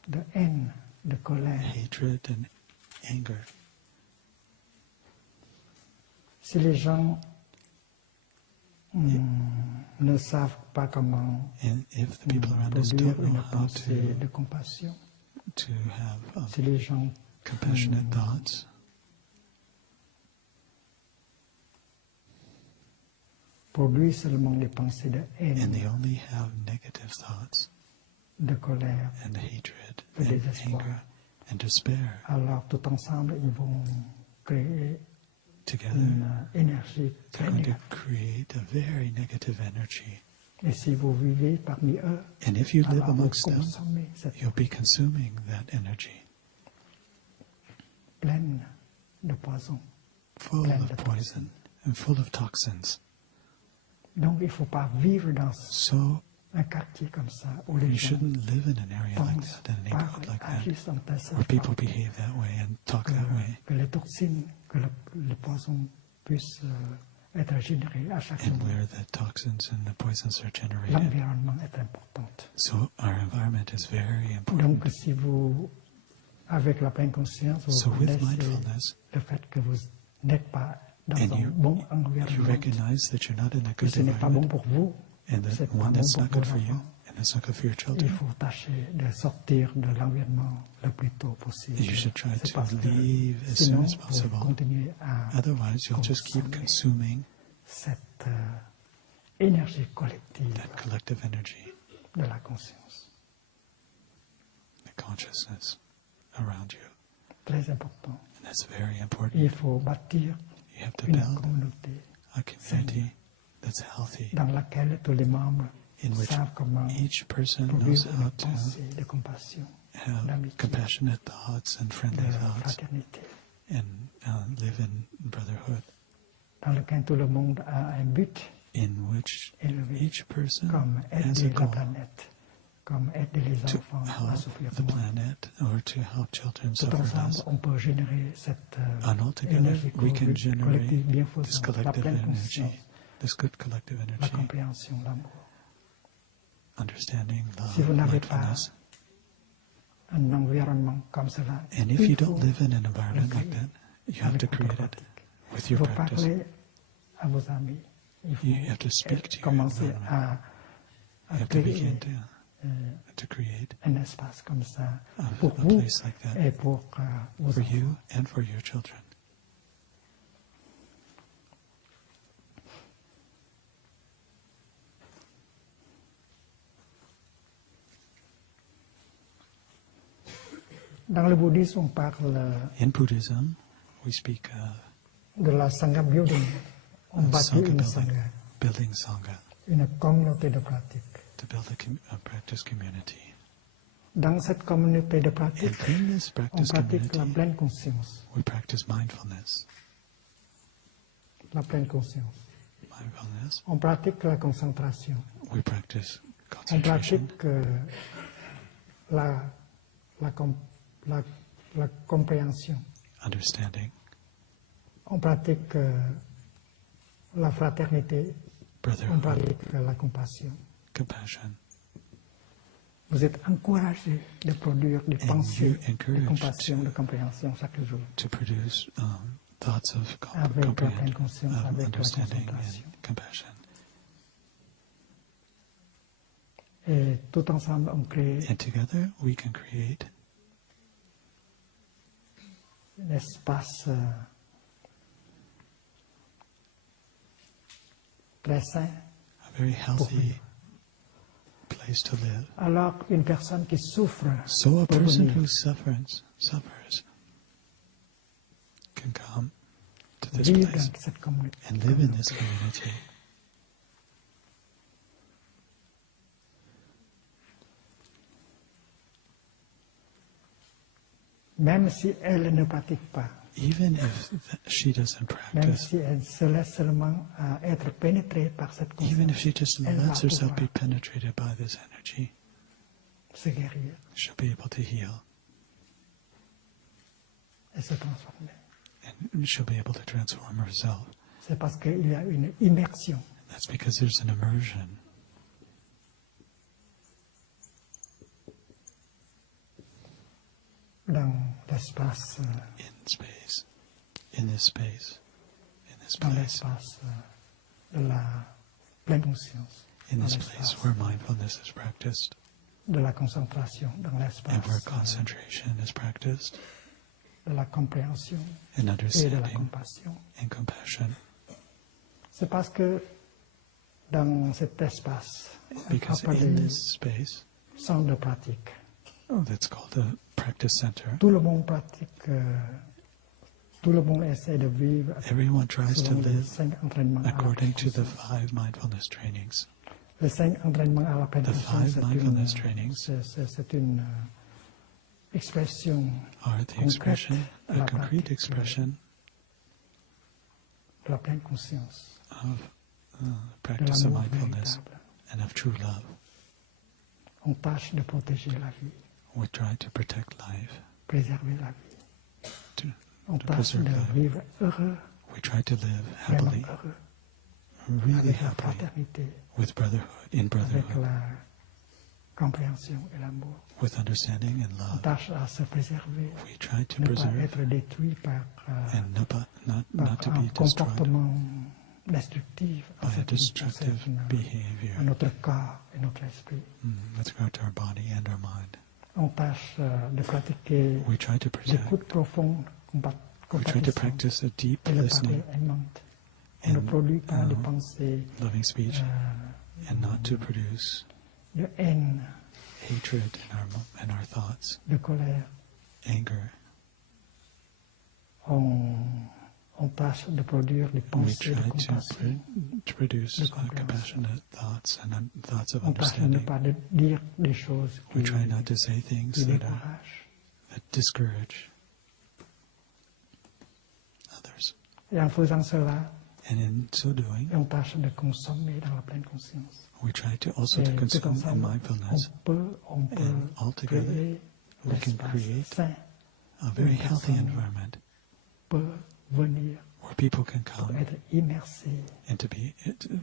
de haine, de colère, hatred and anger, si les gens ne savent pas comment and if the people around us produire don't know une how pensée de compassion, to have si les gens compassionate thoughts, produisent seulement des pensées de and haine, they only have negative thoughts de colère, and hatred de and désespoir, anger and despair, alors tout ensemble, ils vont créer together une énergie they're très going to négative. create a very negative energy. Et si vous vivez parmi eux, And if you live alors vous amongst them, consommez cette you'll be consuming that energy, pleine de poison. full Pleine of de poison and full of toxins. Donc il ne faut pas vivre dans So un quartier comme ça où les you gens shouldn't live in an area like pensent, that, in a neighborhood parlent, like that, agissent en telle where people sorte behave that way and talk that way, que les toxines, que le poison puisse être généré à chaque and moment. where the toxins and the poisons are generated. L'environnement est important. So our environment is very important. Donc si vous, avec la pleine conscience, vous So with connaissez mindfulness, le fait que vous n'êtes pas dans and un you, bon you environnement, recognize that you're not in a que good ce n'est pas bon environment, pour vous, and c'est that pas one bon that's not pour good vos for you, enfants. and it's not good for your Il children, faut tâcher de sortir de l'environnement le plus tôt possible. you should try C'est to parce que leave as soon sinon, as vous possible. continuez à Otherwise, you'll just keep consommer consuming cette énergie collective that collective energy, de la conscience. the consciousness around you. Très important. And that's very important. Il faut bâtir You have to une build communauté a community that's healthy, dans laquelle tous les membres in which savent comment each person produire knows une how to pensée de compassion, have d'amitié, compassionate thoughts and de friendly thoughts, fraternité, and live in brotherhood, dans lequel tout le monde a un but in which élevé, each person comme has a aider la goal planète, comme aider les to enfants à help souffrir the moins. planet or to help children Tout suffer ensemble, less. on peut générer cette And altogether, énergie we can collective generate this bienfaisante, la collective pleine energy, conscience, this good collective la energy, compréhension, l'amour. understanding, Si vous love, n'avez pas mindfulness. un environnement comme cela, And if il you faut don't live in an environment le like créer that, you have to avec votre create it pratique. with Il your faut practice. parler à vos amis. Il faut You have to speak to your commencer environment. à You have to créer begin to create un espace comme ça a pour vous place like that et pour vos for enfants. you and for your children. Dans le bouddhisme, on parle In Buddhism, we speak de la sangha building. On bâtit Sangha une building, sangha, building Sangha, une communauté de pratique. to build a practice community. Dans cette communauté de pratique, And in this on practice pratique la community, pleine conscience. we practice mindfulness. La pleine conscience. Mindfulness, On pratique la concentration. we practice On concentration. pratique la compréhension. Understanding, On pratique la fraternité. On brotherhood, pratique la compassion. compassion. Vous êtes encouragé de produire des And pensées you're de encouraged compassion, de compréhension chaque jour. to produce thoughts of Avec la pleine comprehend, conscience, of avec la understanding concentration. and compassion. Et tout ensemble, on crée And together we can create un espace très sain. a very healthy place to live. Alors, une personne qui souffre So a peut person venir. who suffers can come to this Vivre place dans cette communauté. and live in this community. Même si elle ne pratique pas, Even if she doesn't même practice, si elle se laisse seulement être pénétrée par cette even if conscience, she just elle va lets herself pouvoir be penetrated by this energy, se guérir she'll be able to heal et se transformer. and she'll be able to transform herself. C'est parce qu'il y a une immersion. That's because there's an immersion Dans l'espace, in this space, dans l'espace de la pleine conscience, in dans this place l'espace where mindfulness is practiced de la concentration, dans and where l'espace concentration is practiced de la compréhension and et de la understanding compassion. and compassion. C'est parce que dans cet espace, Because in appelé this space, centre de pratique, that's called a practice center, tout le monde pratique, tout le monde essaie de vivre everyone tries to selon les live 5 entraînements à la according pleine to the conscience. 5 mindfulness trainings. Les 5 entraînements à la pleine The conscience, 5 mindfulness trainings c'est une expression are the expression, a la concrete pratique, expression de la pleine conscience, of de practice of l'amour mindfulness véritable. and of true love. On tâche de protéger la vie, We try to protect life, préserver la vie. to On tâche preserve de life. vivre heureux, We try to live vraiment happily, heureux, really avec la happily, fraternité, with brotherhood, in avec brotherhood, la compréhension et l'amour. with understanding and On love. tâche à se préserver, We try to ne pas preserve être détruit par and not par to un be destroyed comportement destructif en by ce a qui nous destructive concerne, à behavior notre corps et notre esprit. with regard to our body and our mind. On tâche de pratiquer We try to preserve, l'écoute profonde, we try to compatissante practice a deep et le listening, parler aimante. On ne and, produit pas de pensées loving speech, and not to produce de haine, hatred in our thoughts, de colère. anger. On tâche de produire des We pensées de try compassion. to produce compassionate thoughts and thoughts of On tâche de ne understanding. pas de dire des choses We qui try not to say things that découragent. discourage others. Et en faisant cela, And in so doing, on tâche de consommer dans la pleine conscience. we try to also Et to tout consume in ensemble, mindfulness. on peut And altogether, créer we can l'espace create sain a very Une healthy personne environment peut venir where people can pour come être immersé. and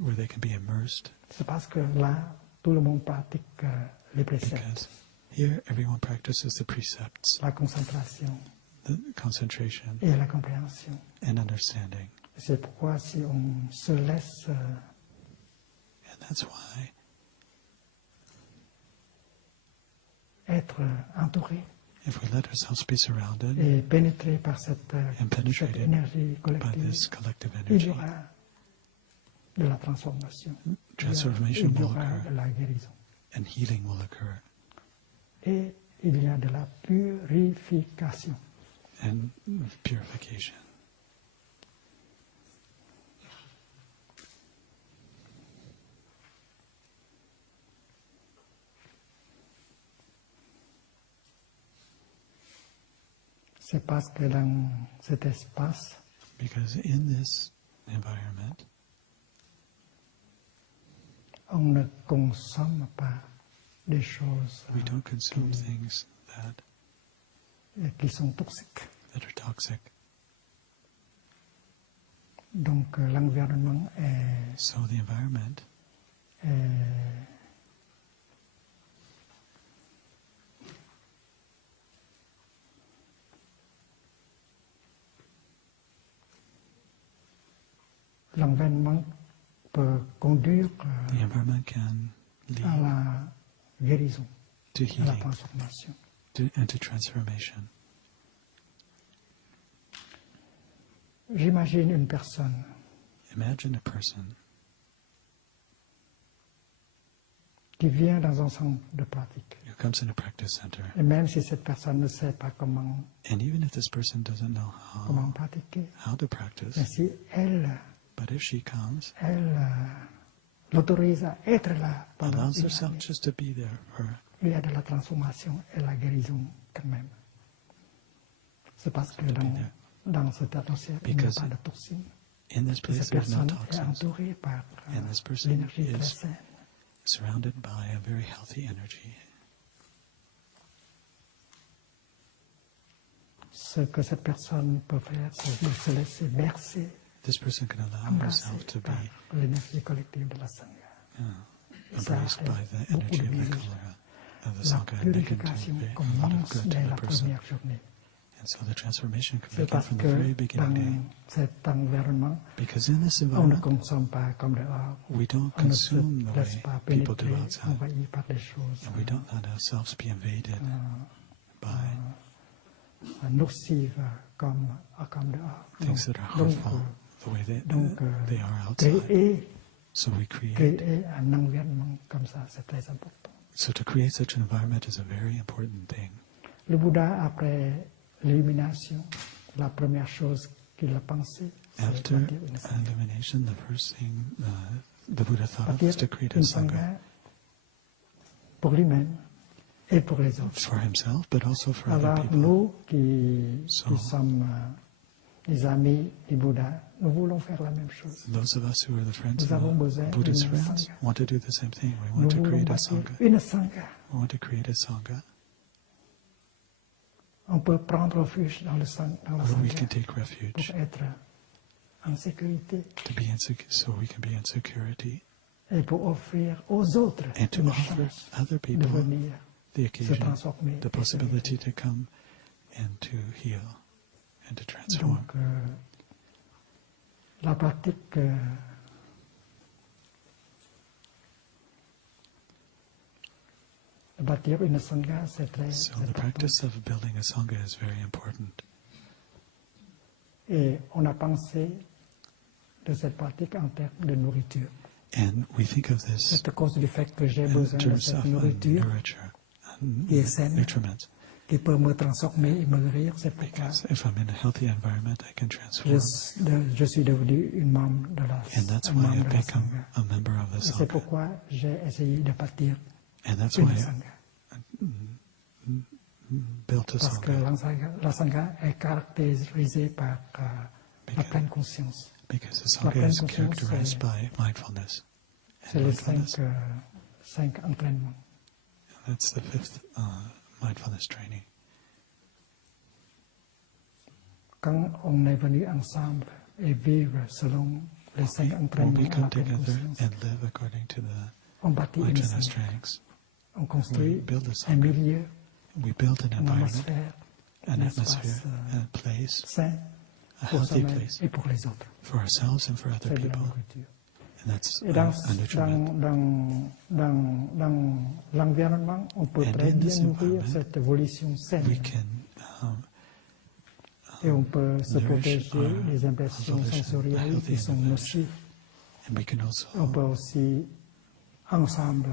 where they can be immersed. C'est parce que là, tout le monde pratique les préceptes, Because here everyone practices the precepts, la concentration the concentration et la compréhension. and understanding. C'est pourquoi si on se laisse And that's why être entouré if we let ourselves be surrounded et pénétré par cette penetrated énergie by collective, this collective il y energy, aura de la transformation, transformation il y will aura occur de la guérison. and healing will occur Et il y a de la purification. and purification. C'est parce que dans cet espace, Because in this environment, on ne consomme pas des choses we don't consume things qui sont toxiques. that are toxic. Donc l'environnement est, So the environment l'environnement peut conduire the environment can lead à la guérison, to à la healing transformation. and to transformation. J'imagine une personne Imagine a person qui vient dans un centre de pratique. who comes in a practice center, Et même si cette personne ne sait pas comment and even if this person doesn't know pratiquer, how to practice, mais si elle but if she comes, l'autorise à être là pendant allows une herself année, just to be there for, il y a de la transformation et la guérison quand même. C'est parce que To be there. dans cette atmosphère, il n'y a Because pas de toxine. in this Et place cette there's no personne est toxins, entourée par and this person l'énergie très is saine. surrounded by a very healthy energy. Ce que cette personne peut faire, c'est de se laisser bercer, This person can allow embrasser herself to par be l'énergie collective de la Sangha. Ça embraced est by the beaucoup energy de of the bienfaits. Kalora, of the La Sangha, and they can do purification a lot of commence good dès to la the person. première journée. And so the transformation can C'est begin parce from the que very beginning day. dans cet environnement, Because in this on ne environment, consomme pas comme dehors. we don't On ne se consume the laisse way pas people do pénétrer, outside. envahi par des choses And we don't let ourselves be invaded by nocives comme dehors. things that are Donc, harmful the way donc, they are outside. créer So we create. un environnement comme ça, c'est très important. So to create such an environment is a very important thing. Le Bouddha, après l'illumination, la première chose qu'il a pensé, c'est After bâtir une sangha. illumination, the first thing the Buddha thought of Bâtir was to create a une sangha sangha pour lui-même et pour les autres. for himself, but also for other Alors people. nous qui So- sommes les amis du Bouddha, nous voulons faire la même chose. Those of us who are the friends Nous avons of besoin the Buddha's d'une friends sangha. want to do the same thing. We Nous want to voulons create a bâtir sangha. une sangha. We want to create a sangha On peut prendre refuge dans la where we can sangha take refuge pour être en sécurité to be so we can be in security et pour offrir aux autres and to une offer chance other de people venir the se occasion, transformer. the possibility to come and to heal and to transform. Donc, la pratique de bâtir une sangha, c'est très So the important. practice of building a sangha is very important. Et on a pensé de cette pratique en termes de nourriture. And we think of this C'est à cause du fait que j'ai in besoin de terms cette of nourriture nurture, qui est saine, nutriments, qui peut me transformer et me guérir. C'est pourquoi Because if I'm in a healthy environment, I can transform. je suis devenu une membre de la And that's un why membre I've de la become Sangha. a member of the Et c'est Sangha. pourquoi j'ai essayé de partir And that's une why Sangha. I built a Parce que Sangha. la Sangha est caractérisée par la pleine conscience. Because the La Sangha pleine is conscience, characterized by mindfulness. c'est And les mindfulness, cinq entraînements. that's the fifth mindfulness training. Quand on est venu ensemble et vivre selon les cinq When entraînements we de la come pleine together conscience, and live according to the on bâtit une mindfulness Sangha. trainings, On construit we build a un Sangha. milieu, We build an une environment, atmosphère, an un atmosphere, espace a place, sain a pour healthy soi-même place et pour les autres. for ourselves and for other C'est de la people. nourriture. And that's Et dans a nutriment. l'environnement, on peut And très in this bien nourrir environment, cette évolution saine. We can Et on peut se nourish protéger our des impressions evolution, sensorielles healthy qui sont evolution. nocives. and we can also On peut aussi, ensemble,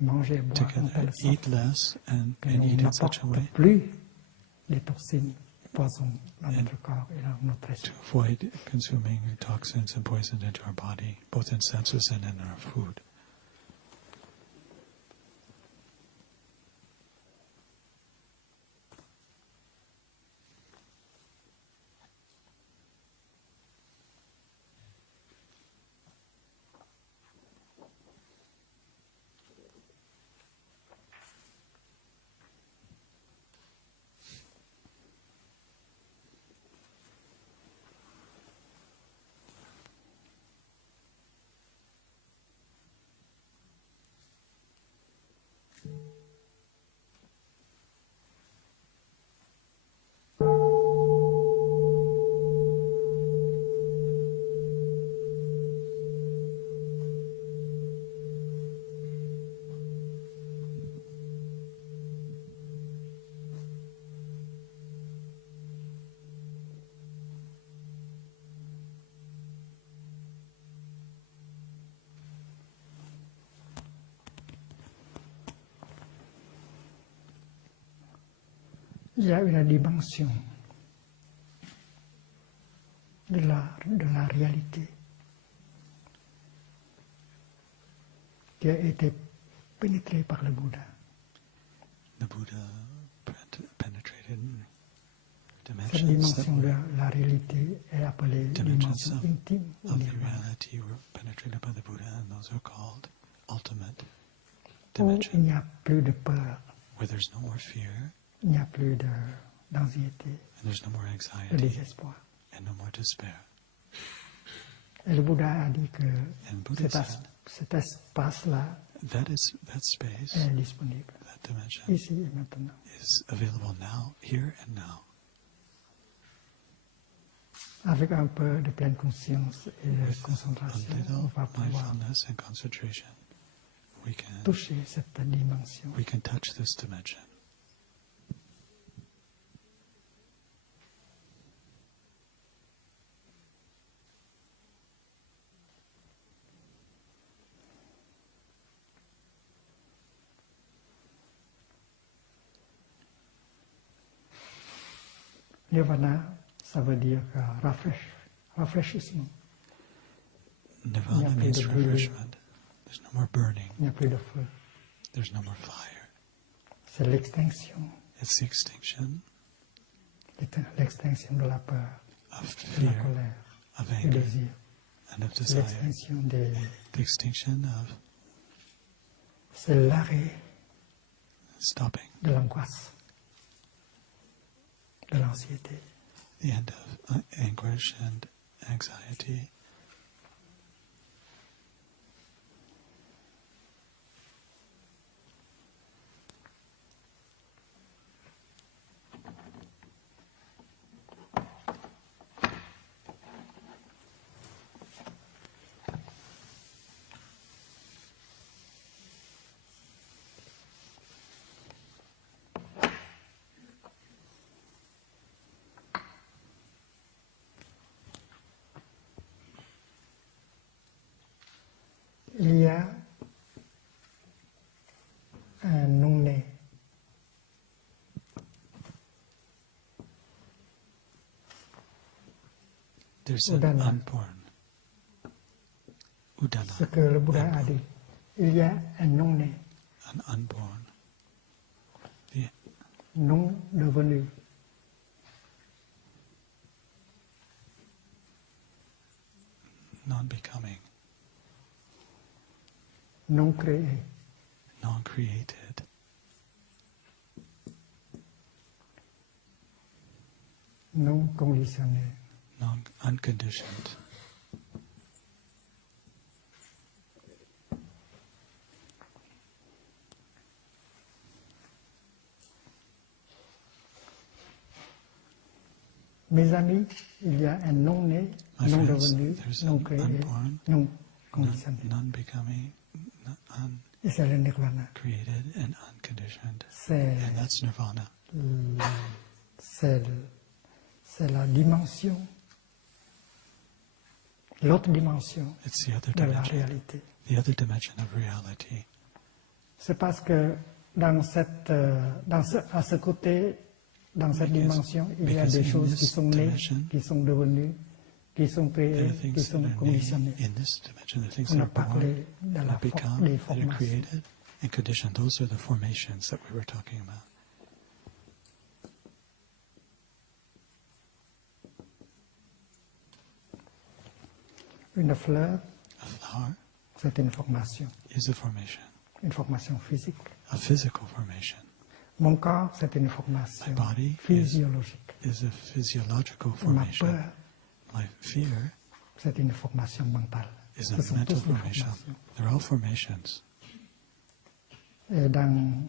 manger et boire en together telle sorte eat less and que eat on in such a way n'apporte plus les toxines, les poisons dans notre corps et dans notre to esprit. avoid consuming toxins and poisons into our body, both in senses and in our food. Il y a une dimension de la réalité qui a été pénétrée par le Bouddha. The Buddha penetrated Cette dimensions that dimension de were la réalité est appelée dimension dimensions intime ou of the nirvana. reality were penetrated by the Buddha, and those are called ultimate Où il dimension, n'y a plus de peur, where there's no more fear, il n'y a plus d'anxiété, and there's no more de anxiety, désespoir. and no more despair. Et le Bouddha a dit que And Buddha said cet espace-là that space, est disponible that dimension, ici et maintenant. is available now, here and now. Avec un peu de pleine conscience et de With a concentration, on little va pouvoir mindfulness and concentration, we toucher cette dimension. can touch this dimension. Nirvana, ça veut dire rafraîchissement. Nirvana plus means de brûler. refreshment. There's no more burning. Il n'y a plus de feu. There's no more fire. C'est l'extinction, It's the extinction l'extinction de la peur, of de la fear, colère, of du anger, désir. and of C'est desire. l'extinction The extinction of c'est l'arrêt stopping, de l'angoisse, de l'anxiété. the end of anguish and anxiety. Il y a un non-né There's an Udana. unborn. Udana. Ce que le Bouddha a dit. Il y a un non-né, An unborn. The non devenu, non-becoming, non créé, non-created, non conditionné. unconditioned. Mes amis, il y a un non-né, My non friends, devenu, there's non an créé, unborn, non conditionné. non-becoming, Et c'est le nirvana. uncreated, and unconditioned. C'est And that's nirvana. c'est la dimension, l'autre dimension It's the other de la dimension. réalité. The other dimension of reality. C'est parce que à ce côté, dans cette dimension, il y a des choses qui sont nées, qui sont devenues, qui sont There créées, are qui things sont that are conditionnées. made in this dimension, the things On that a are born, parlé de that la become, des that are formations. created, and conditioned. Those are the formations that we were talking about. Une fleur, A flower c'est une formation physique. a physical formation. Mon corps, c'est une My formation body physiologique. is a physiological Ma formation. peur, My fear c'est une formation mentale. is Ce a sont mental tous des formation. formations. They're all formations. Et dans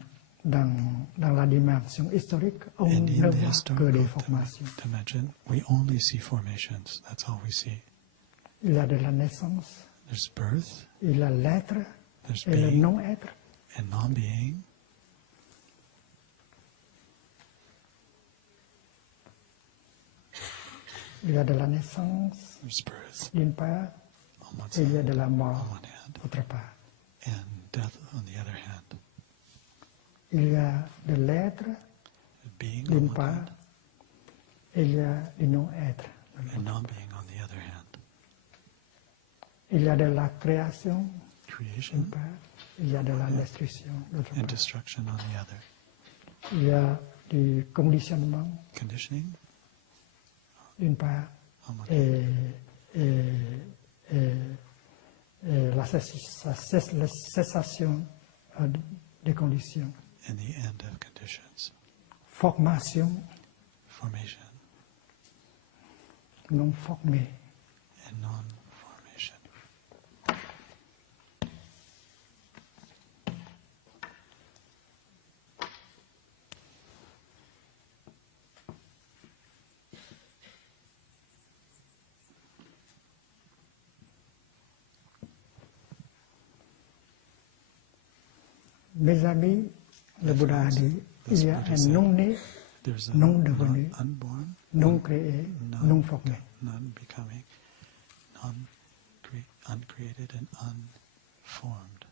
la dimension historique, on And ne in the voit que historical des formations. dimension, we only see formations. That's all we see. Il y a de la naissance, There's birth, il y a l'être there's et le being, non-être. and non-being. Il y a de la naissance, There's birth d'une part, on one et il y a side, de la on mort, one hand, d'autre part. and death on the other hand. Il y a de l'être, Being on d'une one part, hand, et il y a du non-être. and non-being on the other hand. Il y a de la création, d'une Creation part, il y a de la destruction, d'autre and part. destruction on the other. Il y a du conditionnement, Conditioning d'une part, on one hand, et la cessation des conditions. and the end of conditions. Formation Formation non formée. and non-formation. Mes amis, le Bouddha a dit, il y a un non-né, There's a non devenu, unborn, non créé, non formé. non-becoming, uncreated, and unformed.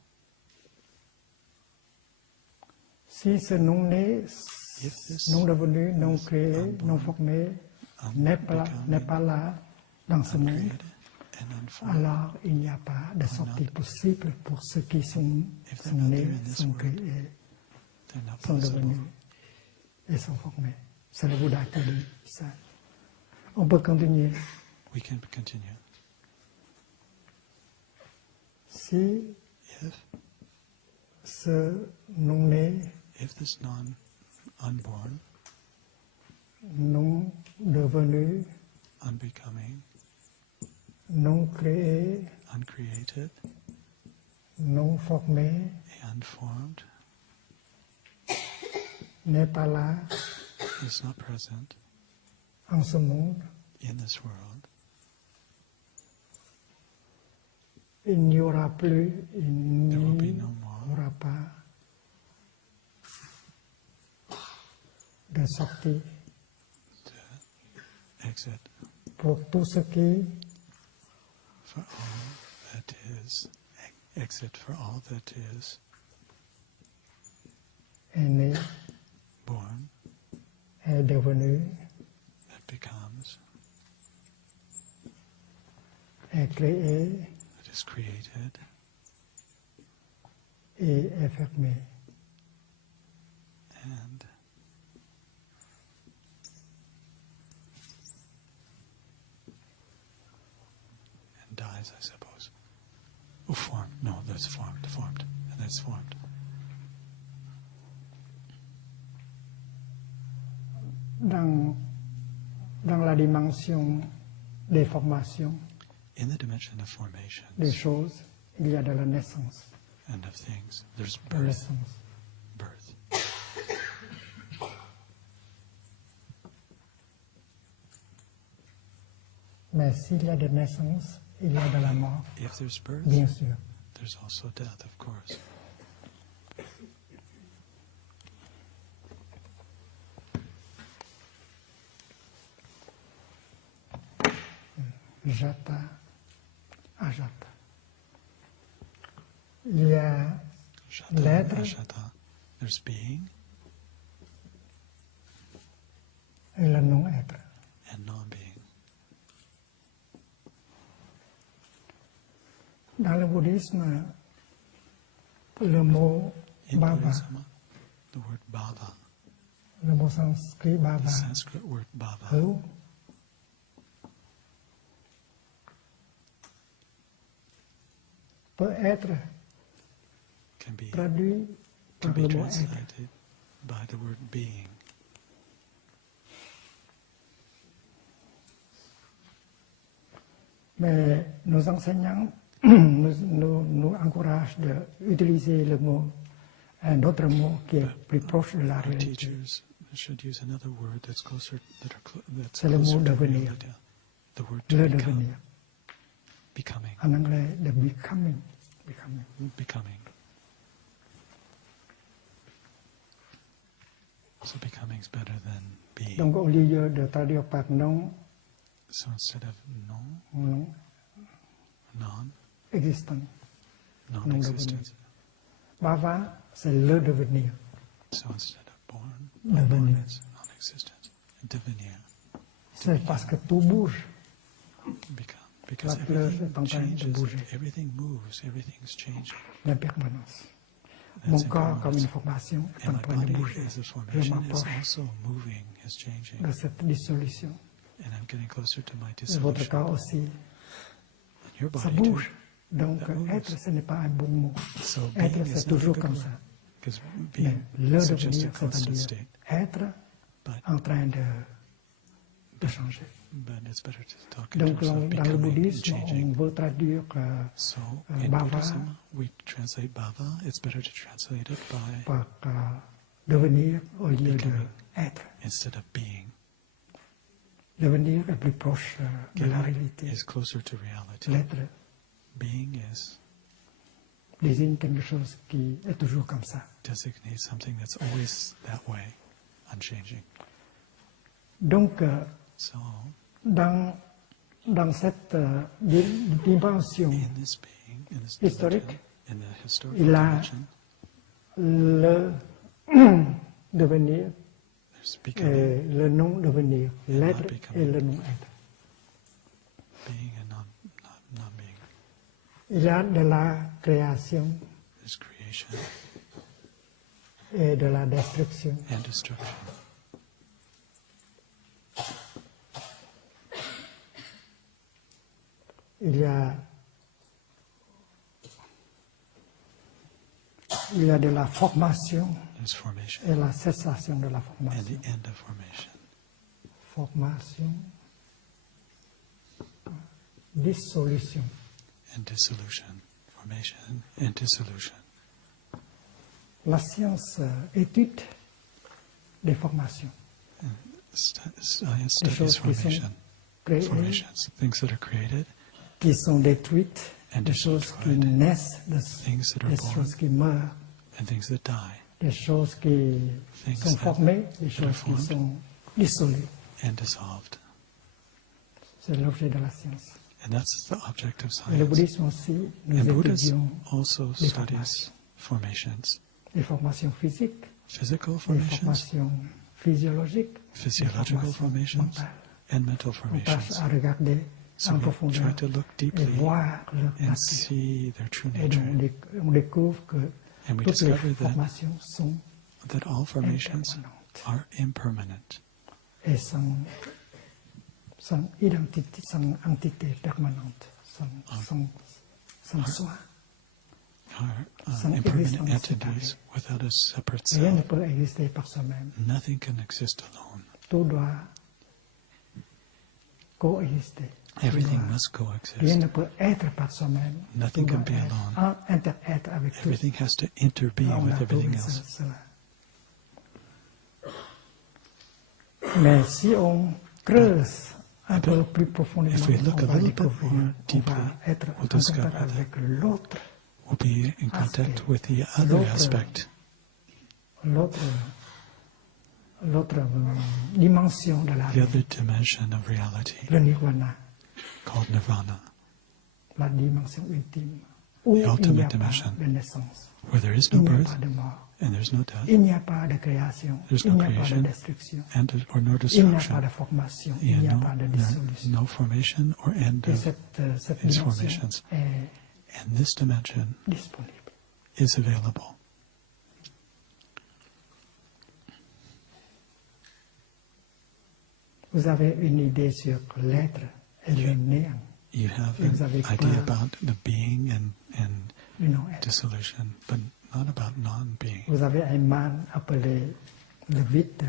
Si ce non-né, If this non devenu, non is créé, unborn, non formé, n'est pas là dans ce monde, uncreated, and unformed, alors il n'y a pas de sortie possible pour ceux qui sont if they're not nés, there in this sont world, créés, they're not sont possible. devenus et sont formés. C'est le Bouddha qui dit ça. On peut continuer. We can continue. Si If ce non-né, this unborn, non devenu, unbecoming, non créé, uncreated, non formé, and unformed, n'est pas là is not present en ce monde, in this world, il n'y aura plus, il there will be n'y no more aura pas de sortie exit pour tout ce qui for all that is, exit for all that is est né, born, est devenu, that becomes, est créé that is created et est fermé. and dies, I suppose. Oh, formed. No, that's formed, and that's formed. Dans la dimension des formations, In the dimension of formations des choses, il y a de la naissance. and of things, there's La birth. naissance. Birth. Mais s'il y a de naissance, il y a de la mort, If there's birth, bien sûr. there's also death, of course. Jata, ajata. Il y a Shata, l'être ashata. There's being et le non-être. and non-being. Dans le bouddhisme, le mot In bhava, Buddhism, the word bhava, le mot sanskrit the bhava, Sanskrit word bhava, Rhu, peut être can be traduit par le mot être. translated by the word being. Mais nos enseignants nous encouragent d'utiliser le mot, un autre mot qui est plus proche de la Our réalité. teachers should use another word that's closer, that's C'est le closer mot to devenir. reality. The word to Le become, devenir. becoming, En anglais, le becoming. Becoming. becoming. So becoming's better than being. Donc au lieu de traduire par non, So instead of non non, existant. non-existence. Bhava, c'est le devenir. So instead of born, Devenir. it's non-existence. Devenir, C'est parce que tout bouge. become. Because La fleur everything est en train de changes, bouger. everything moves, everything's changing. L'impermanence. That's Mon corps, comme impermanence. une formation, est And en my train de body bouger. as a Je formation is m'approche also moving, is changing. de cette dissolution. And I'm getting closer to my Et votre dissolution. corps aussi, And your ça body too. bouge. Donc That moves. être, ce n'est pas un bon mot. So Être, being c'est is not a toujours good comme word. ça. Because Mais being le suggests a devenir, constant c'est-à-dire state. être But, en train de changer. but it's better to talk in Donc terms of dans le becoming and bouddhisme, on changing. veut traduire So in bhava Buddhism, we translate bhava. It's better to translate it by par devenir au lieu de Becoming. être. instead of being. Devenir est plus proche de la réalité. Is closer to reality. L'être Being is désigne quelque chose qui est toujours comme ça. designates something that's always that way, unchanging. Donc, So dans cette dimension, in this being, in this Historique. dimension, in the historical il a dimension, le devenir there's becoming, et le non-devenir, l'être becoming. et le non-être. being and non-being. Il y a de la création There's creation et de la destruction. and destruction. Il y a de la formation There's formation et la cessation de la and formation. the end of formation. Formation, dissolution. And dissolution. Formation and dissolution. La science étude des formations, Science des studies choses qui sont formation. créées, Formations, things that are created, qui sont détruites, And des choses qui destroyed. naissent, Things that are des born. choses qui meurent, and things that die, des choses qui Things sont that- formées, des are choses qui formed. sont dissolues. and dissolved. C'est l'objet de la science. And that's the object of Et le science. bouddhisme aussi, nous And Buddhism étudions also les studies formations, des formations physiques, physical des formations, formations physiologiques, des physiological formations formations, mentales. and mental On passe formations. à regarder So en we profondeur try to look et deeply voir leur and nature. see their true Et donc nature. on découvre que And we toutes les discover formations sont that all formations impermanentes are impermanent et sans identité, sans entité permanente, sans soi. are Sans impermanent existence entities without a separate Rien ne self. peut exister par soi-même. Nothing can exist alone. Tout doit coexister. Everything Tout doit- must Rien coexist. ne peut être par soi-même. Nothing Tout can doit be être alone. inter-être avec tout. Everything has to interbe On with a everything trouvé else. cela. Mais si on creuse un peu plus profondément, If we look on a va little bit découvrir, more on deeply, va être we'll en discover contact that avec l'autre, we'll be in contact aspect. with the other L'autre- aspect, l'autre dimension de la the vie, other dimension of reality le nirvana, called nirvana, la dimension ultime, où The il n'y a ultimate pas dimension. de naissance, where there is il no n'y a birth pas de mort, and there's no death, il n'y a pas de création, There's il no n'y a pas de creation. destruction, or no il n'y a destruction. pas de formation, il Yeah, n'y a pas de there's dissolution. no formation or end Et of cette its dimension formations. est And this dimension disponible. is available. Vous avez une idée sur l'être et le néant, You have Et vous an avez idea peur. about the being and du non-être. dissolution, but not about non-being. Vous avez un mal appelé le vide,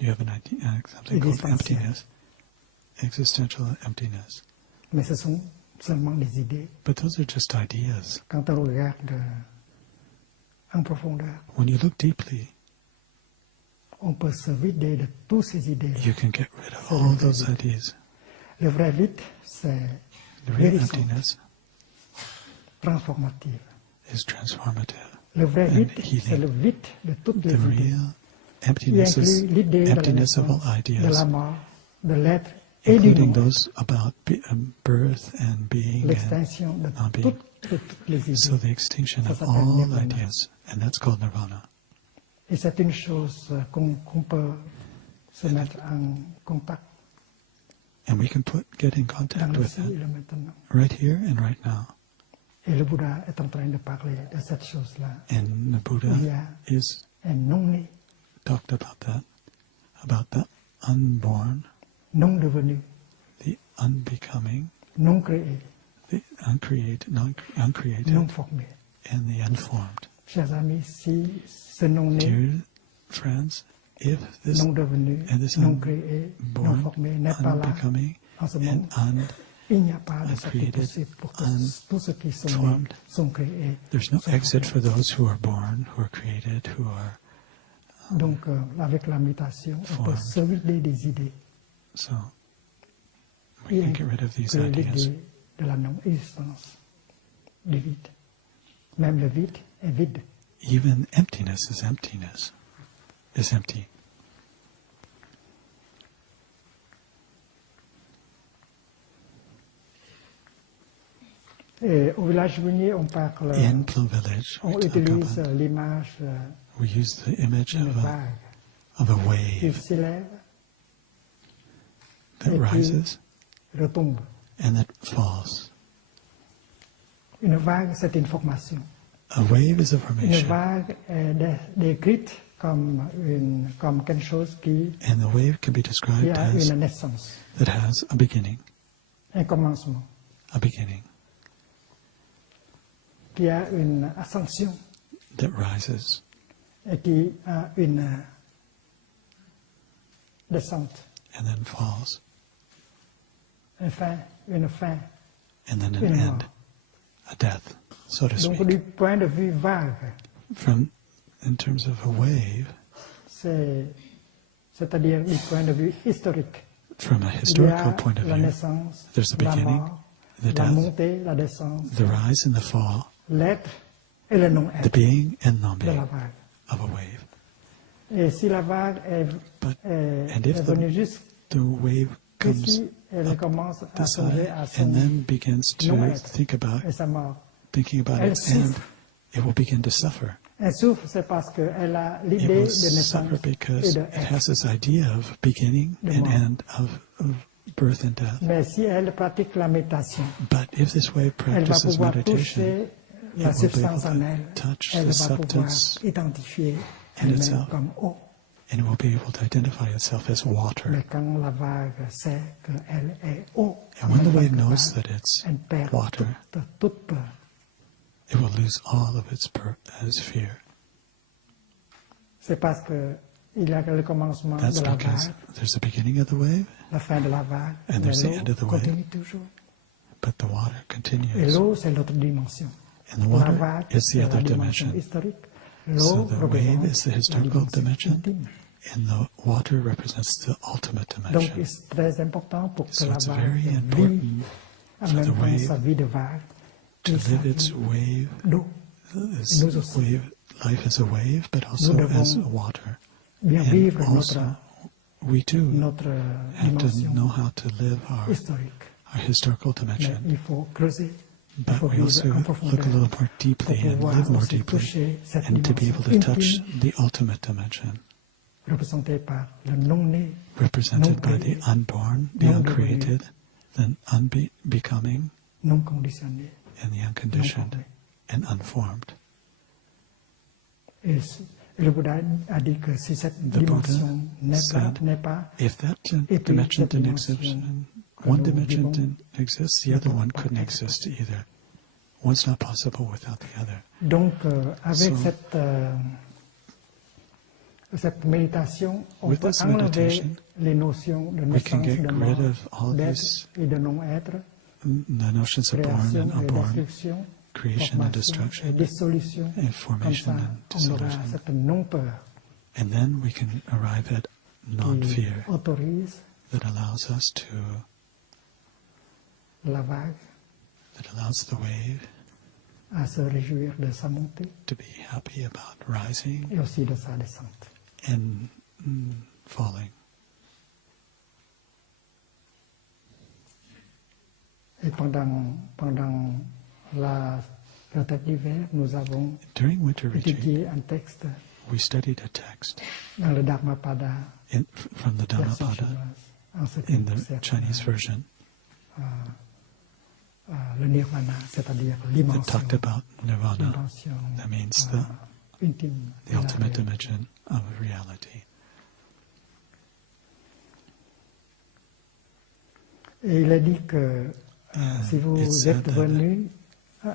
You have an idea, something called Existentiel. emptiness, existential emptiness. mais ce sont seulement des idées. But those are just ideas. Quand on regarde en profondeur, When you look deeply, on peut se vider de toutes ces idées. you can get rid of all those ideas. Le vrai vide, c'est The real guérissant, emptiness transformatif. is transformative. Le vrai And vide, healing. c'est le vide de toutes The les idées. real Qui emptiness is inclut l'idée de la emptiness of all naissance, de la ideas, mort, de l'être et du including non. those about birth and being and L'extinction de non-being. toutes les idées. So the extinction Ça of s'appelle all nirvana. ideas, and that's called nirvana. Et c'est une chose qu'on peut se mettre en contact And we can get in dans contact le with ici that et le maintenant. right here and right now. Et le Bouddha est en train de parler de cette chose-là. And the Buddha Il y a is un non-né, talked about the unborn, non devenu, the unbecoming, non créé, the uncreated, uncreated, non formé. and the unformed. Chers amis, si ce non-né, Dear friends, if this non devenu, and this non créé, non unborn, formé n'est pas là unbecoming, en ce and moment, il n'y a pas de sortie uncreated, possible pour tous ceux qui sont unformed. nés, sont créés. there's no sont exit formés. for those who are born, who are created, who are Donc, avec la méditation, on peut formed. se vider des idées. so. We can get rid of these Que ideas. l'idée de la non-existence, du vide. Même le vide est vide. Even emptiness is emptiness, is empty. Et au village Vunier, on parle, In Plum Village, on we talk utilise about, l'image we use the image d'une of a vague qui wave s'élève that et qui rises retombe. and that falls. Une vague, c'est une formation. A wave is a Une formation, vague est décrite comme quelque chose qui and the wave can be described a as une naissance, that has a beginning, un commencement, qui a une ascension that rises, et qui a une descente, and then falls, une fin, and then an une end, mort. a death, so to Donc, speak. du point de vue vague, In terms of a wave, c'est-à-dire du point de vue historique, from a il y historical a point of la view, naissance, there's the la beginning, mort, the la death, montée, la descente, the rise and the fall, l'être et le the non-être being and de la non-being vague. of a wave. Et si la vague But and est if venue jusqu'ici, the wave comes elle commence à this songer high à son and then begins to non-être think about et sa mort. thinking about Elle its end, souffre. it will begin to suffer. Elle souffre, c'est parce qu'elle a It l'idée will de naissance suffer et because de it has this idea of beginning De and mort. end, of birth and death. Mais si elle pratique la méditation, But if this wave elle va practices pouvoir meditation, toucher la it will be substance en able elle. to touch Elle the va pouvoir substance identifier in elle-même itself. comme eau. And it will be able to identify itself as water. Mais quand la vague sait qu'elle est eau, And when the en wave tant que knows vague, that it's elle perd water, toute peur. it will lose all of its fear. C'est parce que il y a le commencement That's de la because vague, there's the beginning of the wave, la fin de la vague, And mais there's the end of the l'eau wave. continue toujours. but the water Et continues. l'eau, c'est l'autre dimension. And the La water vague, is c'est the la other dimension dimension. historique. So L'eau the wave représente is the la historical dimension dimension, intime. and the water represents the ultimate Donc, dimension. c'est très important pour que So la it's vague very vive important en for même the temps wave sa vie de vague to et sa live vie its wave, d'eau. its nous aussi. life as a wave, but also Nous devons as water. Bien And vivre also, we too notre have to dimension know how to live our historique. historical Mais dimension. il faut creuser, il But faut we vivre also en look a profondeur little more pour deeply and pouvoir live more aussi deeply, toucher cette and to be able dimension to touch intime the ultimate dimension, représentée par le non-né, represented by non-créé, the unborn, the non uncreated, the unbecoming, non conditionné. and the unconditioned, formé. and unformed. Et le Bouddha a dit que si cette The Buddha dimension said, n'est pas, If that Et puis, dimension cette didn't dimension exist, que one nous dimension vivons didn't exist, the ne other peut one pas couldn't être. exist either. One's not possible without the other. donc avec So, cette méditation, on with peut this enlever meditation, les notions de we can naissance, get de rid mort, of all d'être these et de non-être, the notions of born création and et unborn, destruction, creation and formation et destruction, dissolution. and Comme formation ça, and on aura dissolution. cette non-peur And then we can arrive at qui non-fear autorise that allows us to, la vague that allows the wave à se réjouir de sa montée to be happy about rising et aussi de sa descente. and falling. Et pendant la retraite d'hiver, nous avons During winter retreat, étudié un texte we studied a text dans le Dharmapada, from the version Dhammapada chinoise, en ce qui in the concerne Chinese version le nirvana, c'est-à-dire that l'immensité, talked about nirvana. That means the intime, the ultimate dimension of reality. Et il a dit que si It vous said êtes that venu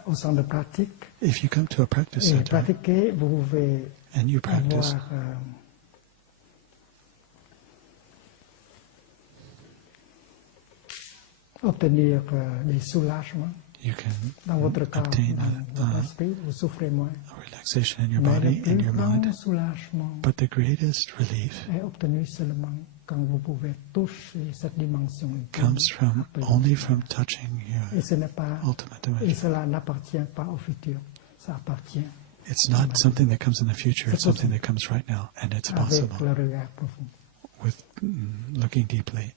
au centre de pratique if you come to a practice et center pratiquer, vous pouvez and you practice, avoir obtenir des soulagements you can dans votre corps, obtain dans votre esprit, vous souffrez moins. a relaxation in your Mais body le and plus your grand mind. soulagement But the greatest relief est obtenu seulement quand vous pouvez toucher cette dimension intime. comes from only from touching Et your ce n'est pas, ultimate et dimension. cela n'appartient pas au futur, ça appartient It's not something that comes in the future, it's something that comes right now, and it's avec possible le regard profond. with looking deeply.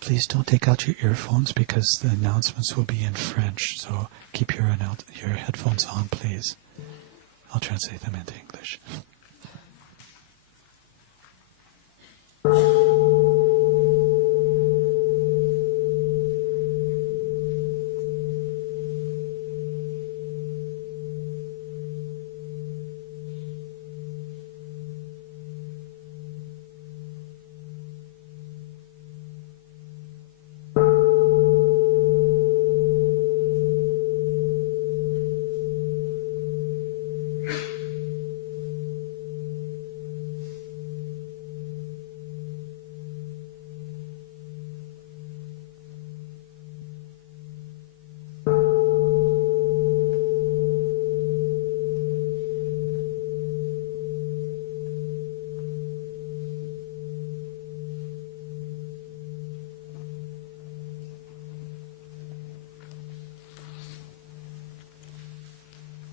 Please don't take out your earphones because the announcements will be in French, so keep your headphones on, please. I'll translate them into English.